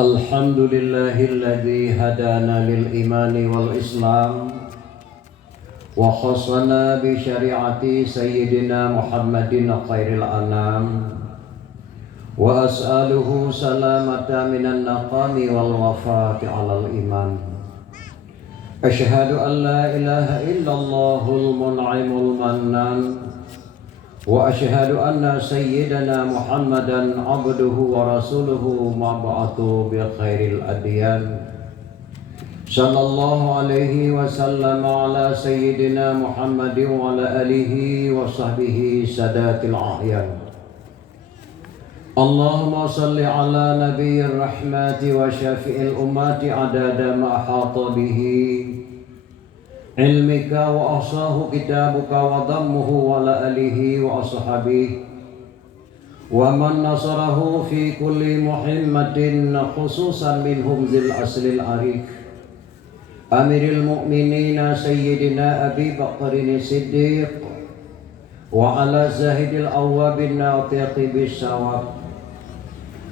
Alhamdulillahilladzi hadana lil imani wal islam wa khassana bi syari'ati sayyidina Muhammadin khairil anam wa as'aluhu salamata minan naqami wal wafati alal iman. Asyhadu an la ilaha illallahul mun'imul mannan wa asyhadu anna sayyidana Muhammadan abduhu wa rasuluhu mab'athu bi khairil adyan. Sallallahu alaihi wasallam ala sayyidina Muhammadin wa ala alihi wa sahbihi sadatil a'yan. Allahumma salli ala nabiyyir rahmati wa syafi'il ummati adada ma ahata bihi ilmika wa ahsahu kitabuka wa dhammuhu wa la alihi wa ashabihi wa man nasarahu fi kulli muhimmatin khususan minhum zil aslil arif amiril mu'minina sayyidina Abi Bakrin Siddiq wa ala zahidil awwabin natiqi bisawab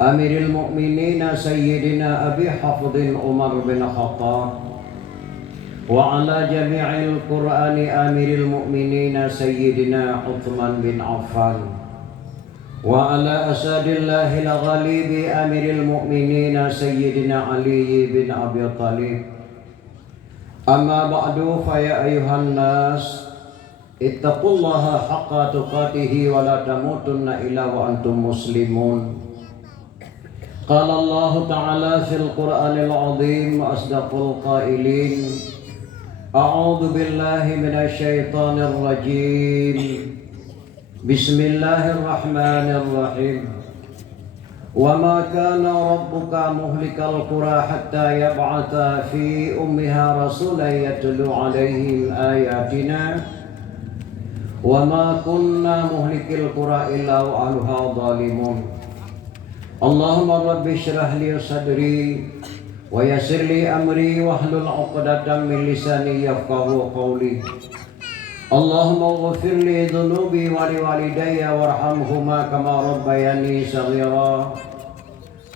amiril mu'minina sayyidina Abi Hafdhin Umar bin Khattab wa ala jami'il Qur'ani amiril mu'minina sayyidina Uthman bin Affan wa ala asadillahil ghalibi amiril mu'minina sayyidina Ali bin Abi Talib. Amma ba'du, fa ya ayuhan nas ittaqullaha haqqa tuqatihi wa la tamutunna illa wa antum muslimun. Qala Allah ta'ala fil Qur'anil 'azim wa asdaqul qailin A'udzu billahi minasy syaithanir rajim. Bismillahirrahmanirrahim. Wa ma kana rabbuka muhlikal qura hatta yab'atha fi ummiha rasulan yatlu 'alaihim ayatina. Wa ma kunna muhlikil qura illa wa ahluha zalimun. Allahumma rabbi shrah li sadri wa yassir li amri wahlul 'uqdatam min lisani yafqahu qawli. Allahumma ighfir li dhunubi wa li walidayya warhamhuma kama rabbayani shaghira.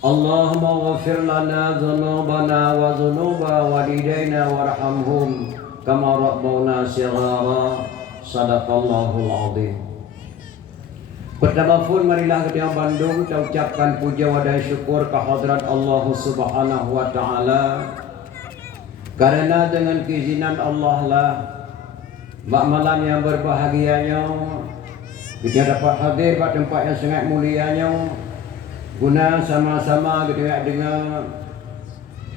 Allahumma ighfir lana dhunubana wa dhunuba walidayna warhamhum kama rabbawna shighara. Sadaqallahul 'azim. Pertama pun marilah kita Bandung kita ucapkan puja wa syukur kehadrat Allah Subhanahu wa taala. Karena dengan keizinan Allah lah malam yang berbahagianya kita dapat hadir pada tempat yang sangat mulianya guna sama-sama kita dengar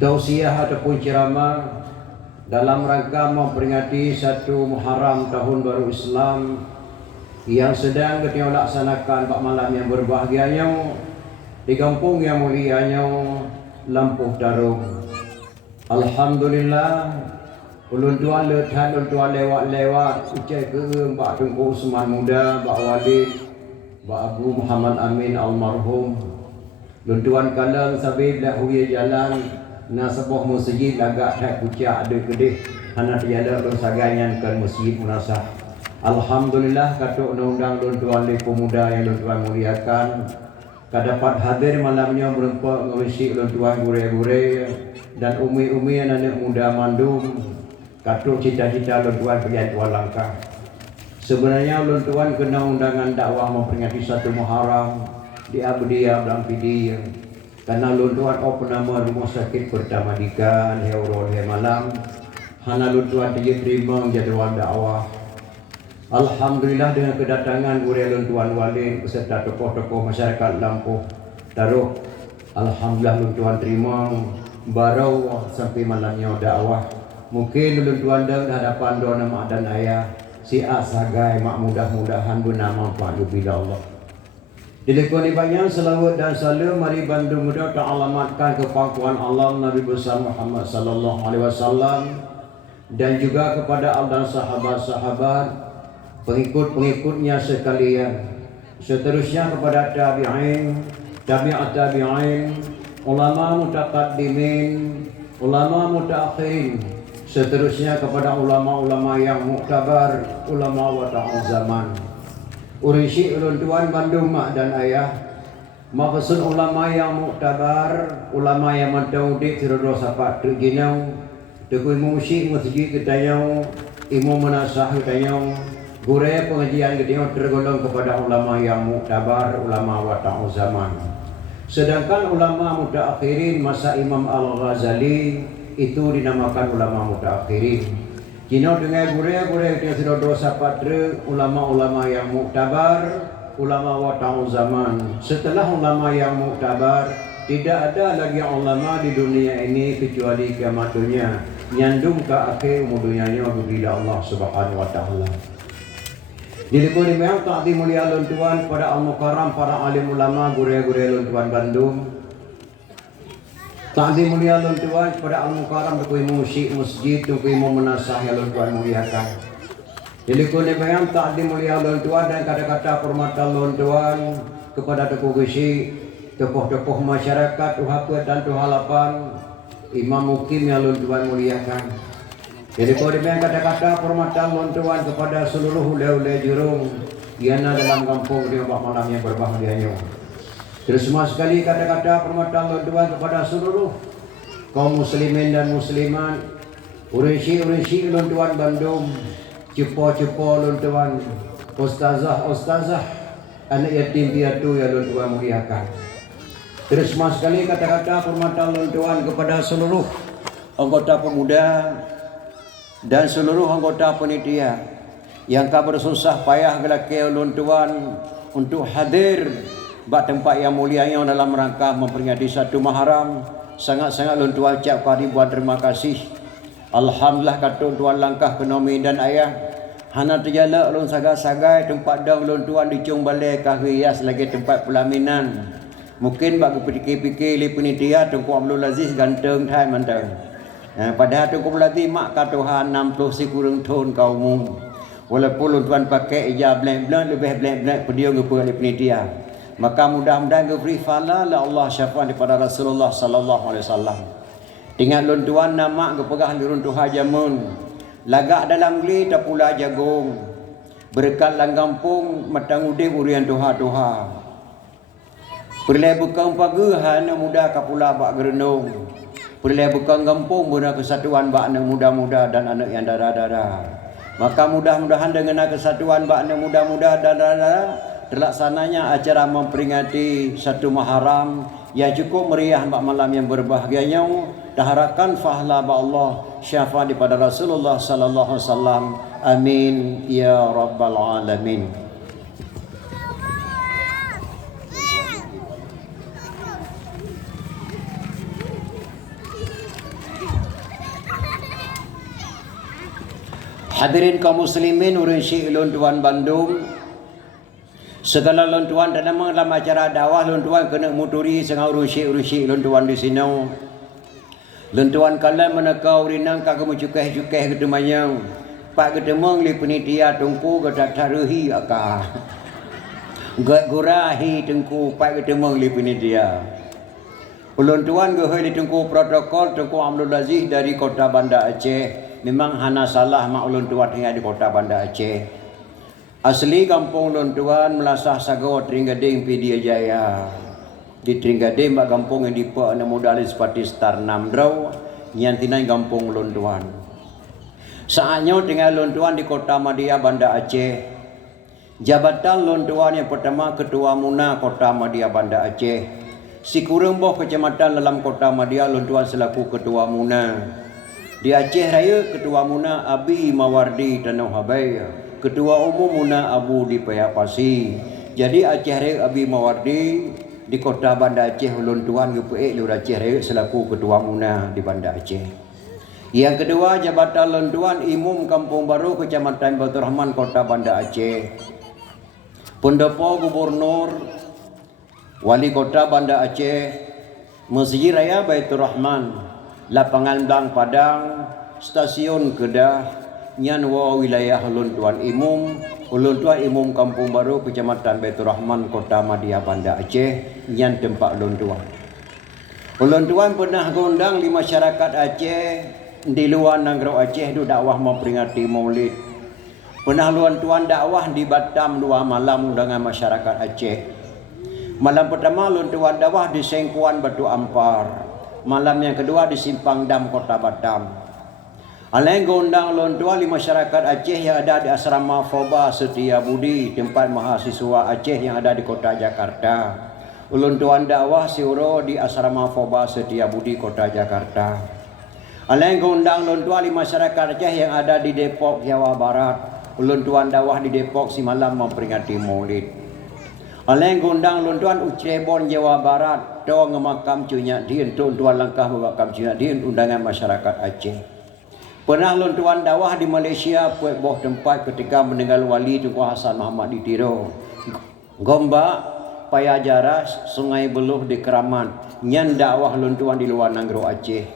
tausiah ataupun ceramah dalam rangka memperingati 1 Muharram tahun baru Islam yang sedang kita laksanakan pada malam yang berbahagianya di kampung yang mulianya Lampuh Darung. Alhamdulillah, ulun tuan lethan, ulun tuan lewat-lewat ucai keung Pak Tunku Usman Muda, Pak Walid, Pak Abu Muhammad Amin almarhum. Ulun tuan kalang sabib dah huye jalan na sebuah masjid agak tak kucak ada kedih anak tiada bersagangan ke masjid munasah. Alhamdulillah katuk undang-undang Lun Tuan Pemuda yang Lun Tuan muliakan kadapat hadir malamnya berempat ngisi Lun Tuan gure-gure dan umi-umi anak muda mandum katuk cita-cita Lun Tuan pergi Tuan Langkah. Sebenarnya Lun Tuan kena undangan dakwah memperingati 1 Muharram di Abdiyah dan Pidiyah karena Lun Tuan penama rumah sakit pertama dika Heurol malam hana Lun Tuan terima jadual dakwah. Alhamdulillah dengan kedatangan Lun Tuan Walid beserta tokoh-tokoh masyarakat Lampuh Darung. Alhamdulillah Lun Tuan terima barau sampai malamnya dakwah. Mungkin Lun Tuan dah hadapan doa nama dan ayah si asagai mak mudah-mudahan guna manfaat bila Allah. Dilekoni banyak selawat dan salam mari Bandung muda ta'alamatkan ke pangkuan Allah Nabi besar Muhammad sallallahu alaihi wasallam dan juga kepada Allah dan sahabat-sahabat pengikut-pengikutnya sekalian. Seterusnya kepada tabi'in, tabi'at tabi'in, ulama mutaqaddimin, ulama mutaakhirin. Seterusnya kepada ulama-ulama yang muktabar, ulama wa ta'al zaman. Urisi ulun tuan Bandung mak dan ayah Maksud ulama yang muktabar, ulama yang mentaudik tirodo sapat terginau, tekui musik masjid ketayau, imam menasah ketayau, gure pengajian ketayau tergolong kepada ulama yang muktabar, ulama wata'u zaman. Sedangkan ulama mutaakhirin masa Imam Al-Ghazali itu dinamakan ulama mutaakhirin. Kino dengan gure-gure yang tirodo sapat ulama-ulama yang muktabar, ulama wata'u zaman. Setelah ulama yang muktabar, tidak ada lagi ulama di dunia ini kecuali kiamat dunia. Nyandung ke akhir umur dunianya bila Allah Subhanahu wa taala. Jadi kau memang tak dimulia luntuan pada al-mukarram para alim ulama gure-gure luntuan Bandung. Tak dimulia luntuan pada al-mukarram tukui musik masjid tukui menasah yang luntuan muliakan. Jadi kau memang tak dimulia luntuan dan kata-kata permata luntuan kepada tokoh gesi, tokoh-tokoh masyarakat, tuhaput dan tuhalapan, imam mukim yang luntuan muliakan. Jadi kau memang kata-kata permata luntuan kepada seluruh ulai-ulai jurung yang dalam kampung di bawah malam yang berbahagianya. Terus semua sekali kata-kata permata luntuan kepada seluruh kaum muslimin dan muslimat, urinsi luntuan Bandung, cepo-cepo luntuan, ustazah, anak yatim piatu yang luntuan muliakan. Terus mas sekali kata-kata permata luntuan kepada seluruh anggota pemuda dan seluruh anggota panitia yang kau bersusah payah gelaknya luntuan untuk hadir bak tempat yang mulia yang dalam rangka memperingati satu Muharram. Sangat-sangat luntuan ucap ribuan terima kasih. Alhamdulillah kata tuan langkah ekonomi dan ayah hana terjala ulun sagai-sagai tempat dah ulun tuan dicung balai kahias lagi tempat pelaminan. Mungkin bagi fikir-fikir li penitia Tunku Abdul Aziz ganteng thai mantang. Padahal Tunku Abdul Aziz mak ka Tuhan 60 si kurang tahun kaumu. Walaupun ulun tuan pakai ijab blank-blank lebih blank-blank pedio gepa li penitia. Maka mudah-mudahan gefri fala la Allah syafaat daripada Rasulullah sallallahu alaihi wasallam. Dengan luntuan nama kepegah liruntuha jamun. Lagak dalam geli tapula jagung. Berkat lang kampung matang udip urian tuha-tuha. Perlai bukan pagi hana muda kapula bak gerenung. Perlai bukan kampung buna kesatuan bak anak muda-muda dan anak yang darah-darah. Maka mudah-mudahan dengan kesatuan bak anak muda-muda dan darah-darah terlaksananya acara memperingati satu Muharram yang cukup meriah bak malam yang berbahagianya. Diharapkan fahla ba Allah syafaat daripada Rasulullah sallallahu alaihi wasallam. Amin ya rabbal alamin. Hadirin kaum muslimin urusi luntuan Bandung. Segala luntuan dalam acara dakwah luntuan kena muturi sengau urusi luntuan di sini. Luntuan kala meneka urinang kagak mencukeh-cukeh ketemanya. Pak ketemang li penitia tungku kata taruhi akah. Gurahi tungku pak ketemang li penitia. Luntuan gehoi di tungku protokol Tunku Abdul Aziz dari kota Banda Aceh. Memang hana salah mak luntuan hingga di kota Banda Aceh. Asli kampung luntuan melasah Sago Tringgading Pidia Jaya. Di Tringgading mak kampung yang dipa anak mudalis seperti Star Namdrau yang tinai kampung luntuan. Saatnya tinggal luntuan di kota Madia Banda Aceh. Jabatan luntuan yang pertama Ketua Muna Kota Madia Banda Aceh. Si Kuremboh Kecamatan dalam kota Madia luntuan selaku Ketua Muna. Di Aceh Raya Ketua Muna Abi Mawardi Tanah Habai. Ketua Umum Muna Abu di Payapasi. Jadi Aceh Raya Abi Mawardi di kota Banda Aceh luntuan GPE Lurah Aceh Raya selaku Ketua Muna di Banda Aceh. Yang kedua jabatan luntuan Imam Kampung Baru Kecamatan Batu Rahman Kota Banda Aceh. Pendopo Gubernur Wali Kota Banda Aceh, Masjid Raya Baitur Rahman, Lapangan Blang Padang, Stasiun Kedah, Nyanwa wilayah luntuan Imam, luntuan Imam Kampung Baru Kecamatan Baitur Rahman Kota Madia Banda Aceh, nyan tempat luntuan. Luntuan pernah gondang di masyarakat Aceh di luar Nanggro Aceh itu dakwah memperingati Maulid. Pernah luntuan dakwah di Batam 2 malam dengan masyarakat Aceh. Malam pertama luntuan dawah di Sengkuan Batu Ampar. Malam yang kedua di Simpang Dam Kota Batam. Aleng gondang luntuan di masyarakat Aceh yang ada di Asrama Foba Setia Budi, tempat mahasiswa Aceh yang ada di Kota Jakarta. Luntuan dakwah siuro di Asrama Foba Setia Budi, Kota Jakarta. Aleng gondang luntuan di masyarakat Aceh yang ada di Depok, Jawa Barat. Luntuan dakwah di Depok si malam memperingati Maulid. Aleng gondang luntuan Cirebon, Jawa Barat. Do ngemakam Cunyak Din, tuan langkah memakam Cunyak Din, undangan masyarakat Aceh. Pernah luntuan dakwah di Malaysia, puat boh tempat ketika meninggal wali Tunku Hasan Muhammad di Tiro. Gombak, Payajaras, Sungai Beluh di Keraman. Nyan dakwah luntuan di luar Nanggro Aceh.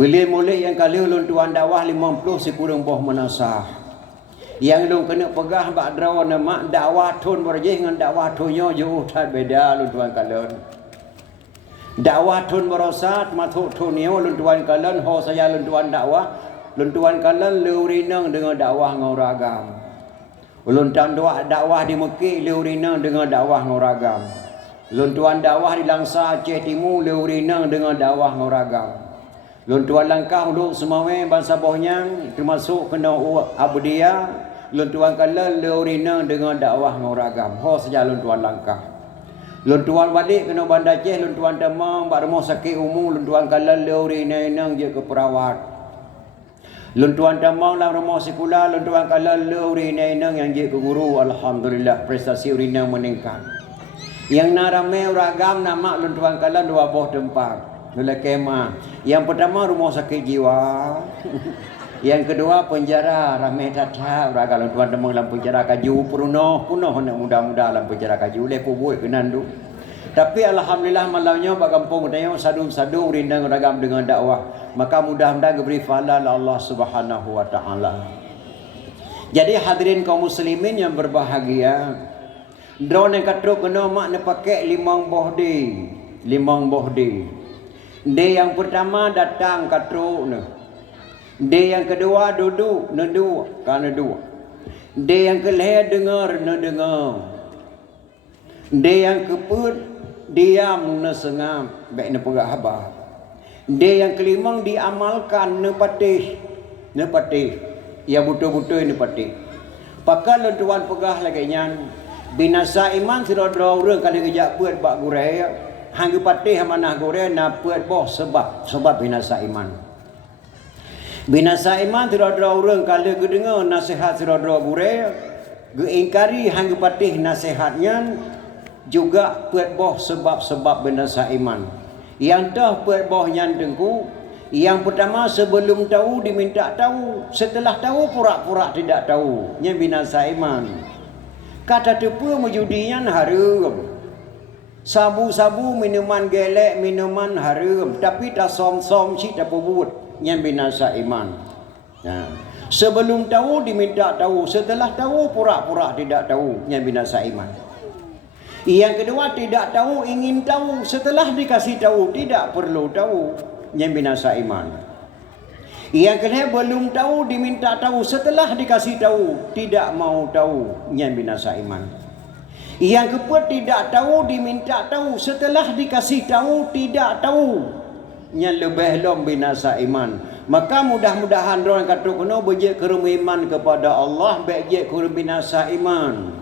Beli mulai yang kali luntuan dakwah 50 si kurang boh menasah. Yang lu kena pegah bak draw nama dakwah tun berjih dengan dakwah tunyo jauh tak beda luntuan kalian. Dakwah tun merosat matuk tunio luntuan kalian ho saya luntuan luntuan kalian leurinang dengan dakwah ngauragam. Luntuan dakwah di Mekih leurinang dengan dakwah ngauragam. Luntuan dakwah di Langsa Aceh Timur leurinang dengan dakwah ngauragam. Luntuan langkah uluk Semawe bangsa Bohnyang termasuk kena Abdia. Luntuan kalian leurinang dengan dakwah ngauragam. Ho saja luntuan langkah. Luntuan balik kena Bandar Aceh, luntuan Damang, bak rumah sakit umum, luntuan kalah leuri nenang je ke perawat. Luntuan Damang dalam rumah sekolah, luntuan kalah leuri nenang yang je ke guru. Alhamdulillah prestasi urina meningkat. Yang naramai ragam nama luntuan kalah 2 buah tempat. Nula kemah. Yang pertama rumah sakit jiwa. Yang kedua penjara ramai tatap raga luntuan Damang dalam penjara kaju punuh nak muda-muda dalam penjara kaju lepo buat kenan tu. Tapi alhamdulillah malamnya bak kampung tanya sadung-sadung rindang ragam dengan dakwah. Maka mudah-mudahan diberi pahala Allah Subhanahu wa taala. Jadi hadirin kaum muslimin yang berbahagia, drone yang kata kena mak ne pakai 5 boh di. Dia yang pertama datang kata ne. Dia yang kedua duduk, neduk, kerana duduk. Dia yang kelihatan dengar, dengar. Dia yang keput, diam, sengam, baik ne pegak habar. Dia yang kelima diamalkan, nepatih. Ya betul-betul nepatih. Pakal tuan pegah lagi nyan. Binasa iman sirodra orang kali kejak buat bak gurai. Hang patih amanah gurai na buat boh sebab binasa iman. Binasa iman tidak ada orang kalau dengar nasihat tidak ada gure, ingkari hang patih nasihatnya juga buat boh sebab binasa iman. Yang dah buat boh yang dengku, yang pertama sebelum tahu diminta tahu, setelah tahu pura-pura tidak tahu, yang binasa iman. Kata tepu mejudinya haram. Sabu-sabu minuman gelek, minuman haram, tapi tak som-som si tak buat. Yang binasa iman. Sebelum tahu diminta tahu, setelah tahu pura-pura tidak tahu. Yang binasa iman. Yang kedua tidak tahu ingin tahu, setelah dikasih tahu tidak perlu tahu. Yang binasa iman. Yang kedua belum tahu diminta tahu, setelah dikasih tahu tidak mau tahu. Yang binasa iman. Yang kedua tidak tahu diminta tahu, setelah dikasih tahu tidak tahu. Yang lebih lom binasa iman. Maka mudah-mudahan orang kata kena berjek kerum iman kepada Allah, berjek kerum binasa iman.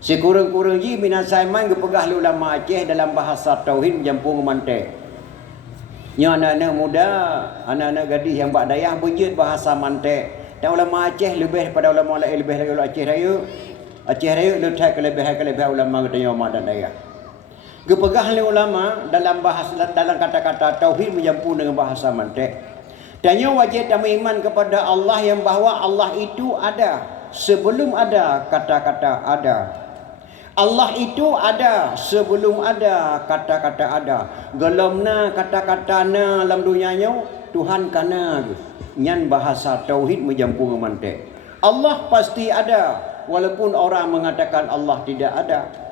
Sekurang-kurang ji binasa iman kepegah ulama Aceh dalam bahasa tauhid jampung mantek. Nya anak-anak muda, anak-anak gadis yang bak dayah berjek bahasa mantek. Dan ulama Aceh lebih daripada ulama lain, lebih lagi ulama Aceh Raya. Aceh Raya letak kelebihan ulama katanya umat dan dayah. Kepegah ulama dalam kata-kata tauhid menyampung dengan bahasa mantek. Tanya wajib kami iman kepada Allah yang bahawa Allah itu ada sebelum ada kata-kata ada. Allah itu ada sebelum ada kata-kata ada. Gelamna kata-kata na dalam dunianya Tuhan kana. Nyan bahasa tauhid menyampung mantek. Allah pasti ada walaupun orang mengatakan Allah tidak ada.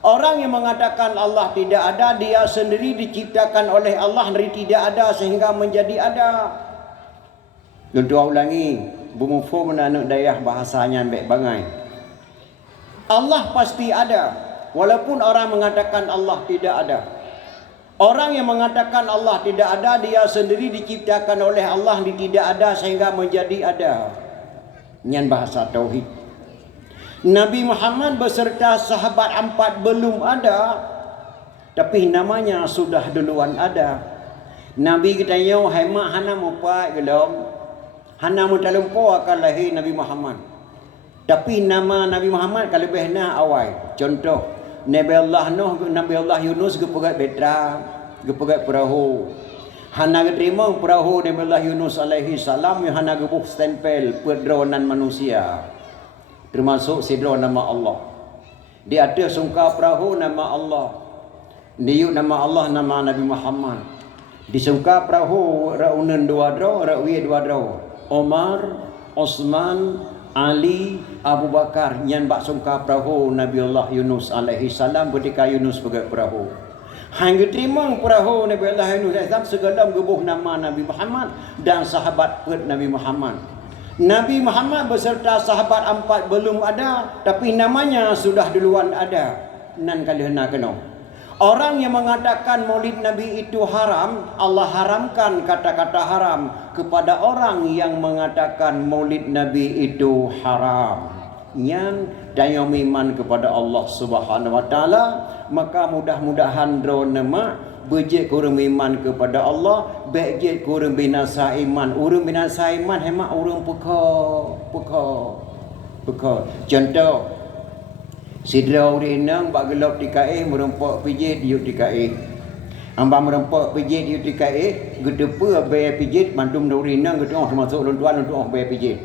Orang yang mengatakan Allah tidak ada, dia sendiri diciptakan oleh Allah dari tidak ada sehingga menjadi ada. Dua ulangi, bumufo menanak dayah bahasanya baik bangai. Allah pasti ada Walaupun orang mengatakan Allah tidak ada. Orang yang mengatakan Allah tidak ada, dia sendiri diciptakan oleh Allah tidak ada sehingga menjadi ada. Nyan bahasa tauhid. Nabi Muhammad beserta sahabat 4 belum ada, tapi namanya sudah duluan ada. Nabi kita yo haimak hana mupai gelom. Hana mutalumpo akan lahir Nabi Muhammad. Tapi nama Nabi Muhammad kalau lebih awal. Contoh Nabi Allah Nuh, Nabi Allah Yunus gepegat betra, gepegat perahu. Hana terima perahu Nabi Allah Yunus alaihi salam yang hana gebuh stempel pedronan manusia. Termasuk sidro nama Allah. Di atas sungka perahu nama Allah. Niuk nama Allah nama Nabi Muhammad. Di sungka perahu raunan 2 draw, rawi 2 draw. Omar, Osman, Ali, Abu Bakar yang bak sungka perahu Nabi Allah Yunus alaihi salam ketika Yunus pergi perahu. Hangga terima perahu Nabi Allah Yunus alaihi salam segala gebuh nama Nabi Muhammad dan sahabat Nabi Muhammad. Nabi Muhammad beserta sahabat 4 belum ada, tapi namanya sudah duluan ada. Nan kali hendak kena. Orang yang mengatakan maulid Nabi itu haram, Allah haramkan kata-kata haram kepada orang yang mengatakan maulid Nabi itu haram. Yang daya iman kepada Allah Subhanahu wa taala, maka mudah-mudahan drone nama bejek kurang iman kepada Allah, bejek kurang binasa iman. Urang binasa iman hemat urang peka. Contoh sidra urinang bak gelap di kae merempak pijit diut di kae. Amba merempak pijit diut di kae, gedepa bayar pijit mandum urinang gedong termasuk lontuan bayar pijit.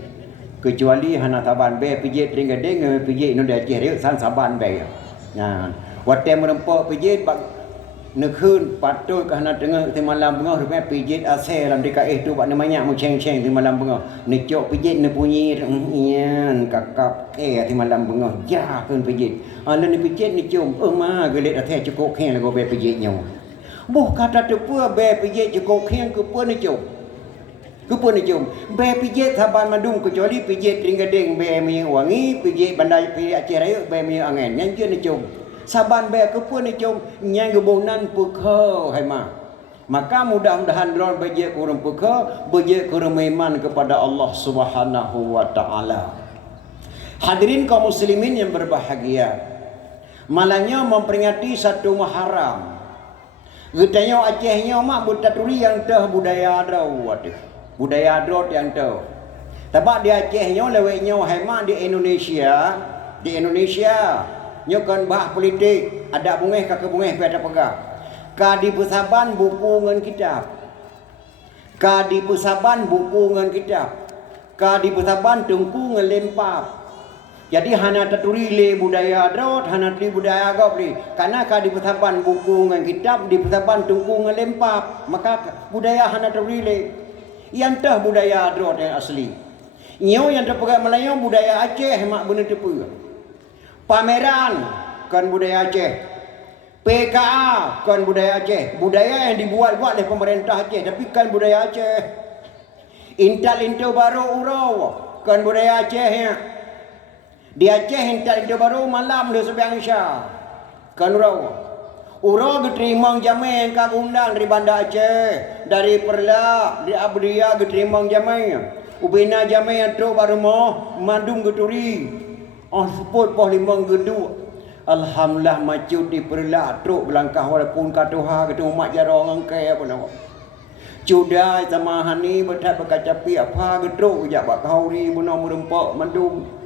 Kecuali hana taban bayar pijit ringgadeng pijit no dah ceh san saban bayar. Nah, wate merempak pijit bak nekun patut ke hana tengah di malam bengah rupanya pijit asal dalam DKI tu buat namanya mu ceng-ceng di malam bengah. Necok pijit ne bunyi ian kakap di malam bengah. Ja kan pijit. Ala ni pijit ni cium. Ma gelit atas cukup keng lagu be pijitnya. Buh kata tepua be pijit cukup keng ke pun ni cium. Kupu ni cium. Be pijit saban madung kecuali pijit ringgadeng be mi wangi, pijit bandai pijit Aceh Raya be mi angin. Yang je ni cium. Saban be kupu ni cium nyang gebunan pekau hai ma. Maka mudah-mudahan drone bejek kurang pekau, bejek kurang iman kepada Allah Subhanahu wa taala. Hadirin kaum muslimin yang berbahagia. Malangnya memperingati 1 Muharram. Getanya Acehnya mak butaturi yang teh budaya draw aduh. Budaya drot yang tu. Sebab di Acehnya leweknya hemat di Indonesia. Nyokan bah politik. Ada bungeh kakak bungeh pada pegah. Kadi pesaban buku ngan kitab. Kadi pesaban buku ngan kitab. Kadi pesaban tengku ngan lempap. Jadi hana taturi le budaya drot, hana tri budaya agak beli. Karena kadi pesaban buku ngan kitab, di pesaban tengku ngan lempap. Maka budaya hana taturi le. Yang tah budaya drot yang asli. Nyo yang terpegat Melayu budaya Aceh mak benar tepu. Pameran kan budaya Aceh. PKA kan budaya Aceh. Budaya yang dibuat-buat oleh pemerintah Aceh tapi kan budaya Aceh. Intal Into Baru Urau kan budaya Aceh ya. Di Aceh Intal Into Baru malam lu sebiang Isya. Kan Urau. Urau geterimang jamai yang kau undang dari Bandar Aceh, dari Perla, dari Abdia geterimang jamai. Ubina jamai yang tu baru mau mandum geturi. Seput poh 5 gedu. Alhamdulillah maju di Perla truk belangkah walaupun katuha getu mak jarong angkai apa nama. Cudai sama hani bertat berkacapi apa getruk jak bak kauri buno merempak mandum.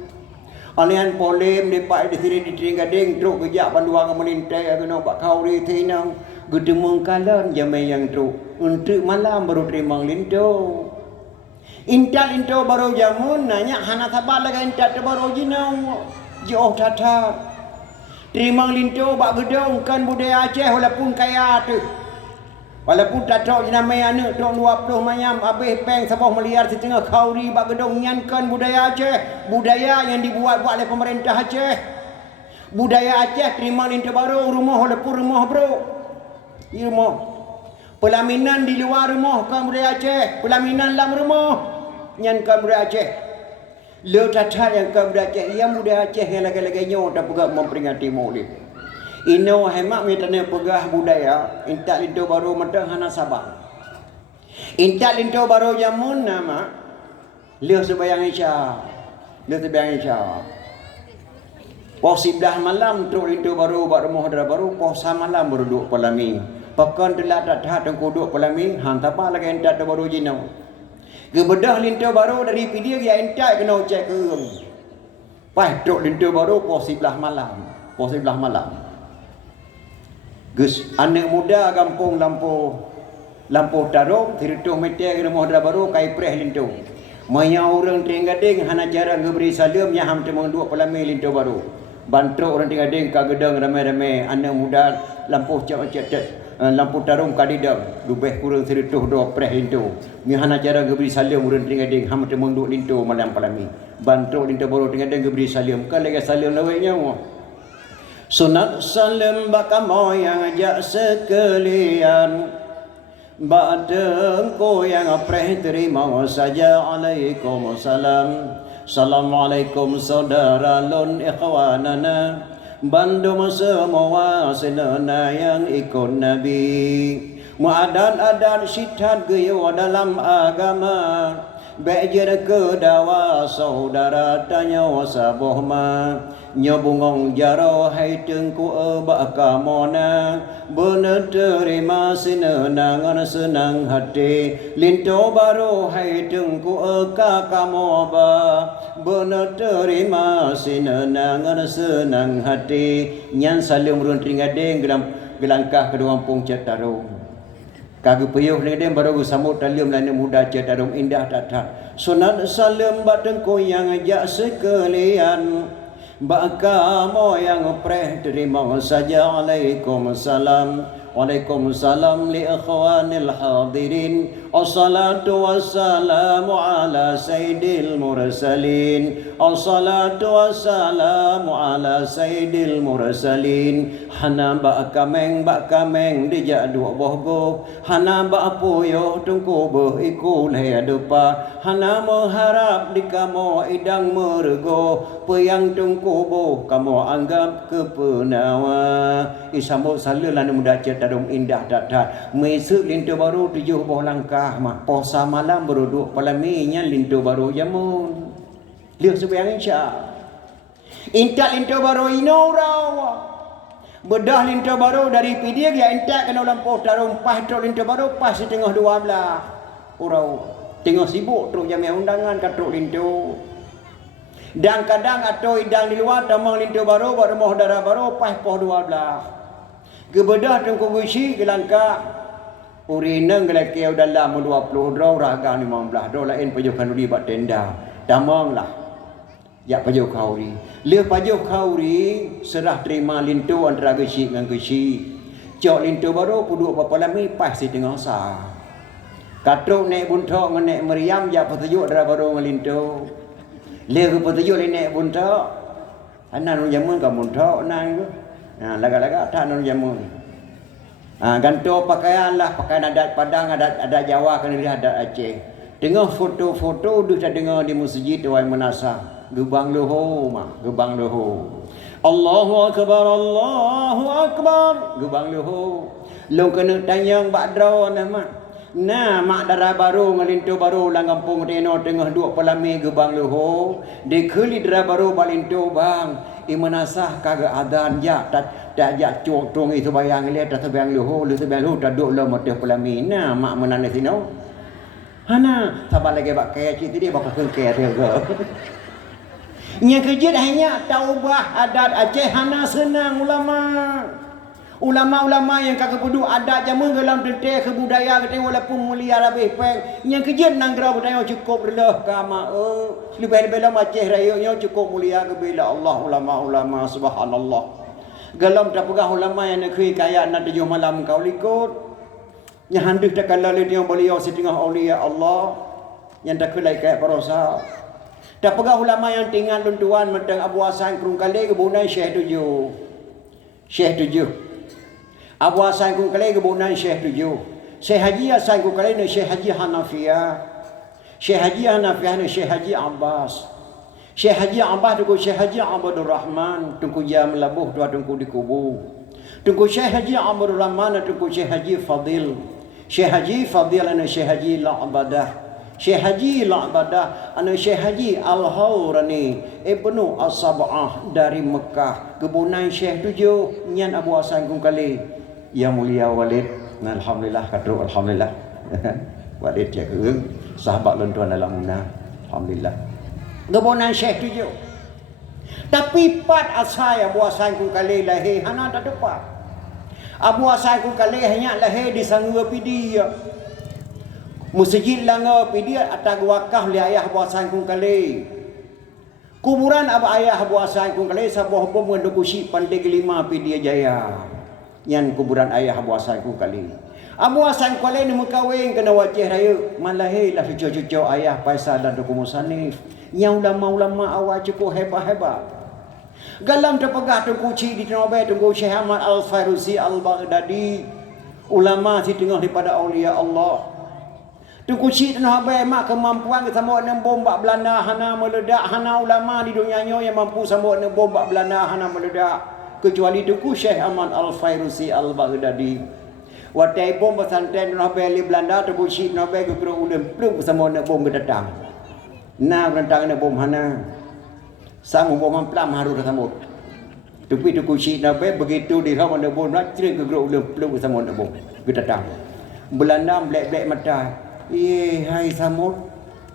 Alian polem depak di sini di Tringgadeng truk kejak panduang melintai kena bak kauri tinang gedemung kalan jamai yang truk untuk malam baru terima linto. Intal into baru jamun nanya hana sabar lagi intal baru jinau jauh tata. Terima linto bak gedong kan budaya Aceh walaupun kaya tu. Walaupun tak tahu namanya anak tok 20 mayam habis peng sabah meliar setengah kauri bak gedong nyankan budaya Aceh, budaya yang dibuat-buat oleh pemerintah Aceh. Budaya Aceh terima linto baru rumah walaupun rumah bro. Di rumah. Pelaminan di luar rumah kan budaya Aceh, pelaminan dalam rumah nyankan budaya Aceh. Le tatat yang kau beraja yang muda Aceh yang lagi-lagi nyo tak pegah memperingati Maulid. Ino hemat mitane pegah budaya intak lintu baru medang hana Sabah. Intak lintu baru jamun nama le sebayang Isya. Le sebayang Isya. Pos 11 malam truk lintu baru buat rumah dara baru pos malam baru duduk palami. Pakan telah tatat tengku duduk palami hang tapa lagi intak baru jinau. Kebedah lintu baru dari pidia dia intak kena cek keung. Pas truk lintu baru pos 11 malam. Pos 11 malam. Gus anak muda kampung lampu tarung tirutuh meter ke rumah dara baru kai preh lintu. Maya orang Tenggading hana jarang ngeberi salam yang ham temang dua pelami lintu baru. Bantu orang Tenggading ka gedang ramai-ramai anak muda lampu lampu tarung kadidam lebih kurang tirutuh dua preh lintu. Ni hana jarang ngeberi salam orang Tenggading ham temang dua lintu malam pelami. Bantu lintu baru Tenggading ngeberi salam kan lagi salam lawainya. Sunat salam baka moyang ajak sekalian Ba'deng ko yang apreh terima saja alaikum salam. Assalamualaikum saudara lon ikhwanana Bandung semua senana yang ikut Nabi Mu'adan-adan syidhat geyo dalam agama Bejer ke dawa saudara tanya wasaboh ma Nyobungong jaro hai tengku baka mona Bener terima senangan senang hati Linto baru hai tengku kakamoba Bener terima senangan senang hati Nyan salim run Tenggading gelangkah kedua kampung Citarum Kagu peyuh Tenggading baru sambut talim lana muda Citarum indah tatat Sunat salam batengku yang ajak sekalian Baka moyang preh terima saja alaikum salam Waalaikumsalam li ikhwanil hadirin Assalatu wassalamu ala sayyidil mursalin Assalatu wassalamu ala sayyidil mursalin Hana bak kameng dijak dua bohgo Hana bak puyoh tungku behiku leh depa Hana mengharap di kamu idang mergo Peyang tungku boh kamu anggap kepenawa Isambut salulan muda Citarum indah dadat Mesuk lintu baru 7 buah langkah mah posa malam beruduk palaminya lintu baru jamun lihat sebayang Isya intak lintu baru inaurawa bedah lintu baru dari pidia dia intak kena lampu tarung pas truk lintu baru pas setengah 12 urau tengah sibuk truk jamai undangan kat truk lintu dan kadang atau idang di luar tamang lintu baru buat rumah darah baru pas poh 12 Kebedah tengku gusi gelangkah urinang gelakau dalam 20 draw raga 15 draw lain pajukan duri buat tenda damang lah ya pajuk kauri le pajuk kauri serah terima lintu antara gusi dengan gusi cok lintu baru puduk bapa lami pas di tengah sah katruk naik buntok dengan naik meriam ya petujuk darah baru dengan lintu le ke petujuk naik buntok anan jamun ka buntok nan laga-laga tak nak jamun. Gantung pakaian lah, pakaian adat Padang, adat Jawa, kan dia adat Aceh. Dengar foto-foto duk tak dengar di masjid tuan menasah. Gebang lohor mah, gebang lohor. Allahu akbar, Allahu akbar. Gebang lohor. Long kena tanyang badraw nama. Nah, mak darah baru ngalintu baru lang kampung Reno tengah dua pelami gebang lohor. Dikeli darah baru balintu bang. Imanasah kagak adan ya tak ya cong itu bayang lihat tak bayang luhu tak duk lo mata pelami nah mak menane sino hana sabar lagi bak kaya cik dia bakal kaya dia ke nya kejit hanya taubah adat Aceh hana senang ulama yang kagak kudu adat jamun dalam detail kebudayaan kita walaupun mulia lebih peng yang kejit nang gerau budaya cukup dah kama lebih bela Aceh raya yang cukup mulia ke bila Allah ulama subhanallah galam tak pegah ulama yang nak kaya nak 7 malam kau likut yang handuk tak kala le dia beliau setengah aulia Allah yang tak kelai kaya parosa tak pegah ulama yang tinggal luntuan mentang Abu Hasan kurung kali kebunan Syekh 7 Abu Hasan ku kali kebunan Syekh 7. Syekh Haji Hasan ku kali ni Syekh Haji Hanafiyah. Syekh Haji Hanafiyah ni Syekh Haji Abbas. Syekh Haji Abah tunggu Syekh Haji Abdul Rahman tunggu jam labuh dua tunggu dikubur. Tunggu Syekh Haji Abdul Rahman tunggu Syekh Haji Fadil. Syekh Haji Fadil ana Syekh Haji La'badah. Syekh Haji La'badah ana Syekh Haji Al-Hawrani Ibnu As-Sab'ah dari Mekah. Kebunan Syekh 7 nyan Abu Hasan Kungkali. Yang mulia Walid. Alhamdulillah kata alhamdulillah. Walid dia sahabat lentuan dalam munah. Alhamdulillah. Kebunan Syekh 7. Tapi pat asai Abu Hasan Kungkali lahir hana tak dapat. Abu Hasan Kungkali hanya lahir di Sangga Pidia. Masjid Langga Pidia atas wakaf li ayah Abu Hasan Kungkali. Kuburan ayah Abu Hasan Kungkali sabah bom dengan kusi Pantai Kelima Pidia Jaya. Yang kuburan ayah Abu Hasan Kungkali. Abu Hasan Kungkali ni mengkawin kena wajah raya. Malahirlah cucu-cucu ayah Faisal dan Tuku Musanif. Yang ulama-ulama awal cukup hebat-hebat. Galam terpegah Tengku Cik di Tenobai Tengku Syekh Ahmad Al-Fairuzi Al-Baghdadi. Ulama di tengah daripada awliya Allah. Tengku Cik Tenobai mak kemampuan sama dengan bom bak Belanda hana meledak. Hana ulama di dunia yang mampu sama dengan bom bak Belanda hana meledak. Kecuali Tengku Syekh Ahmad Al-Fairuzi Al-Baghdadi. Waktu bom pesantren Tenobai di Belanda Tengku Cik Tenobai kekera ulam peluk sama dengan bom berdatang. Nah berantang nak bom hana sama bom pelam haru dah samut. Tapi tu kucing nak begitu di rawan nak bom nak cerit ke grup peluk sama nak bom. Kita datang. Belanda black mata. Hai samut.